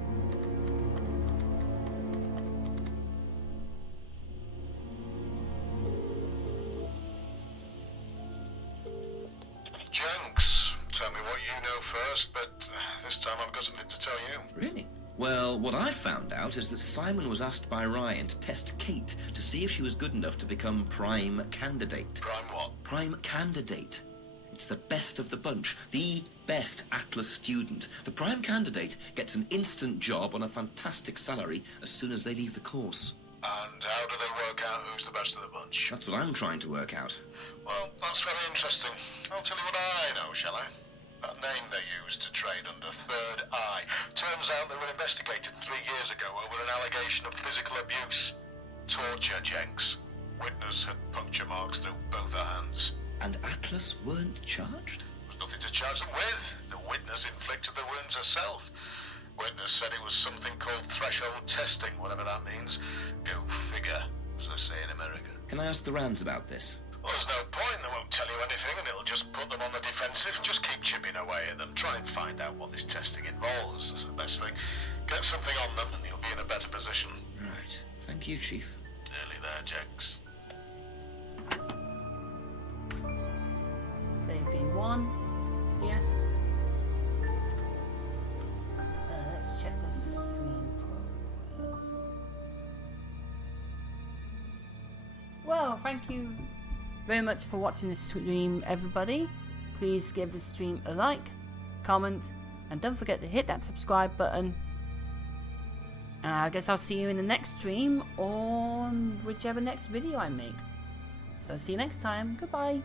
Jenks, tell me what you know first, but this time I've got something to tell you. Really? Well, what I found out is that Simon was asked by Ryan to test Kate to see if she was good enough to become prime candidate. Prime what? Prime candidate. It's the best of the bunch. The best Atlas student. The prime candidate gets an instant job on a fantastic salary as soon as they leave the course. And how do they work out who's the best of the bunch? That's what I'm trying to work out. Well, that's very interesting. I'll tell you what I know, shall I? That name they used to trade under, Third Eye. Turns out they were investigated 3 years ago over an allegation of physical abuse. Torture, Jenks. Witness had puncture marks through both her hands. And Atlas weren't charged? There was nothing to charge them with. The witness inflicted the wounds herself. Witness said it was something called threshold testing, whatever that means. Go figure, as they say in America. Can I ask the Rands about this? Well, there's no point. They won't tell you anything, and it'll just put them on the defensive. Just keep chipping away at them. Try and find out what this testing involves. That's the best thing. Get something on them, and you'll be in a better position. Right. Thank you, Chief. Nearly there, Jenks. Save game 1. Yes. Let's check the stream progress. Well, thank you very much for watching this stream, everybody. Please give this stream a like, comment, and don't forget to hit that subscribe button. I guess I'll see you in the next stream or whichever next video I make. So see you next time. Goodbye.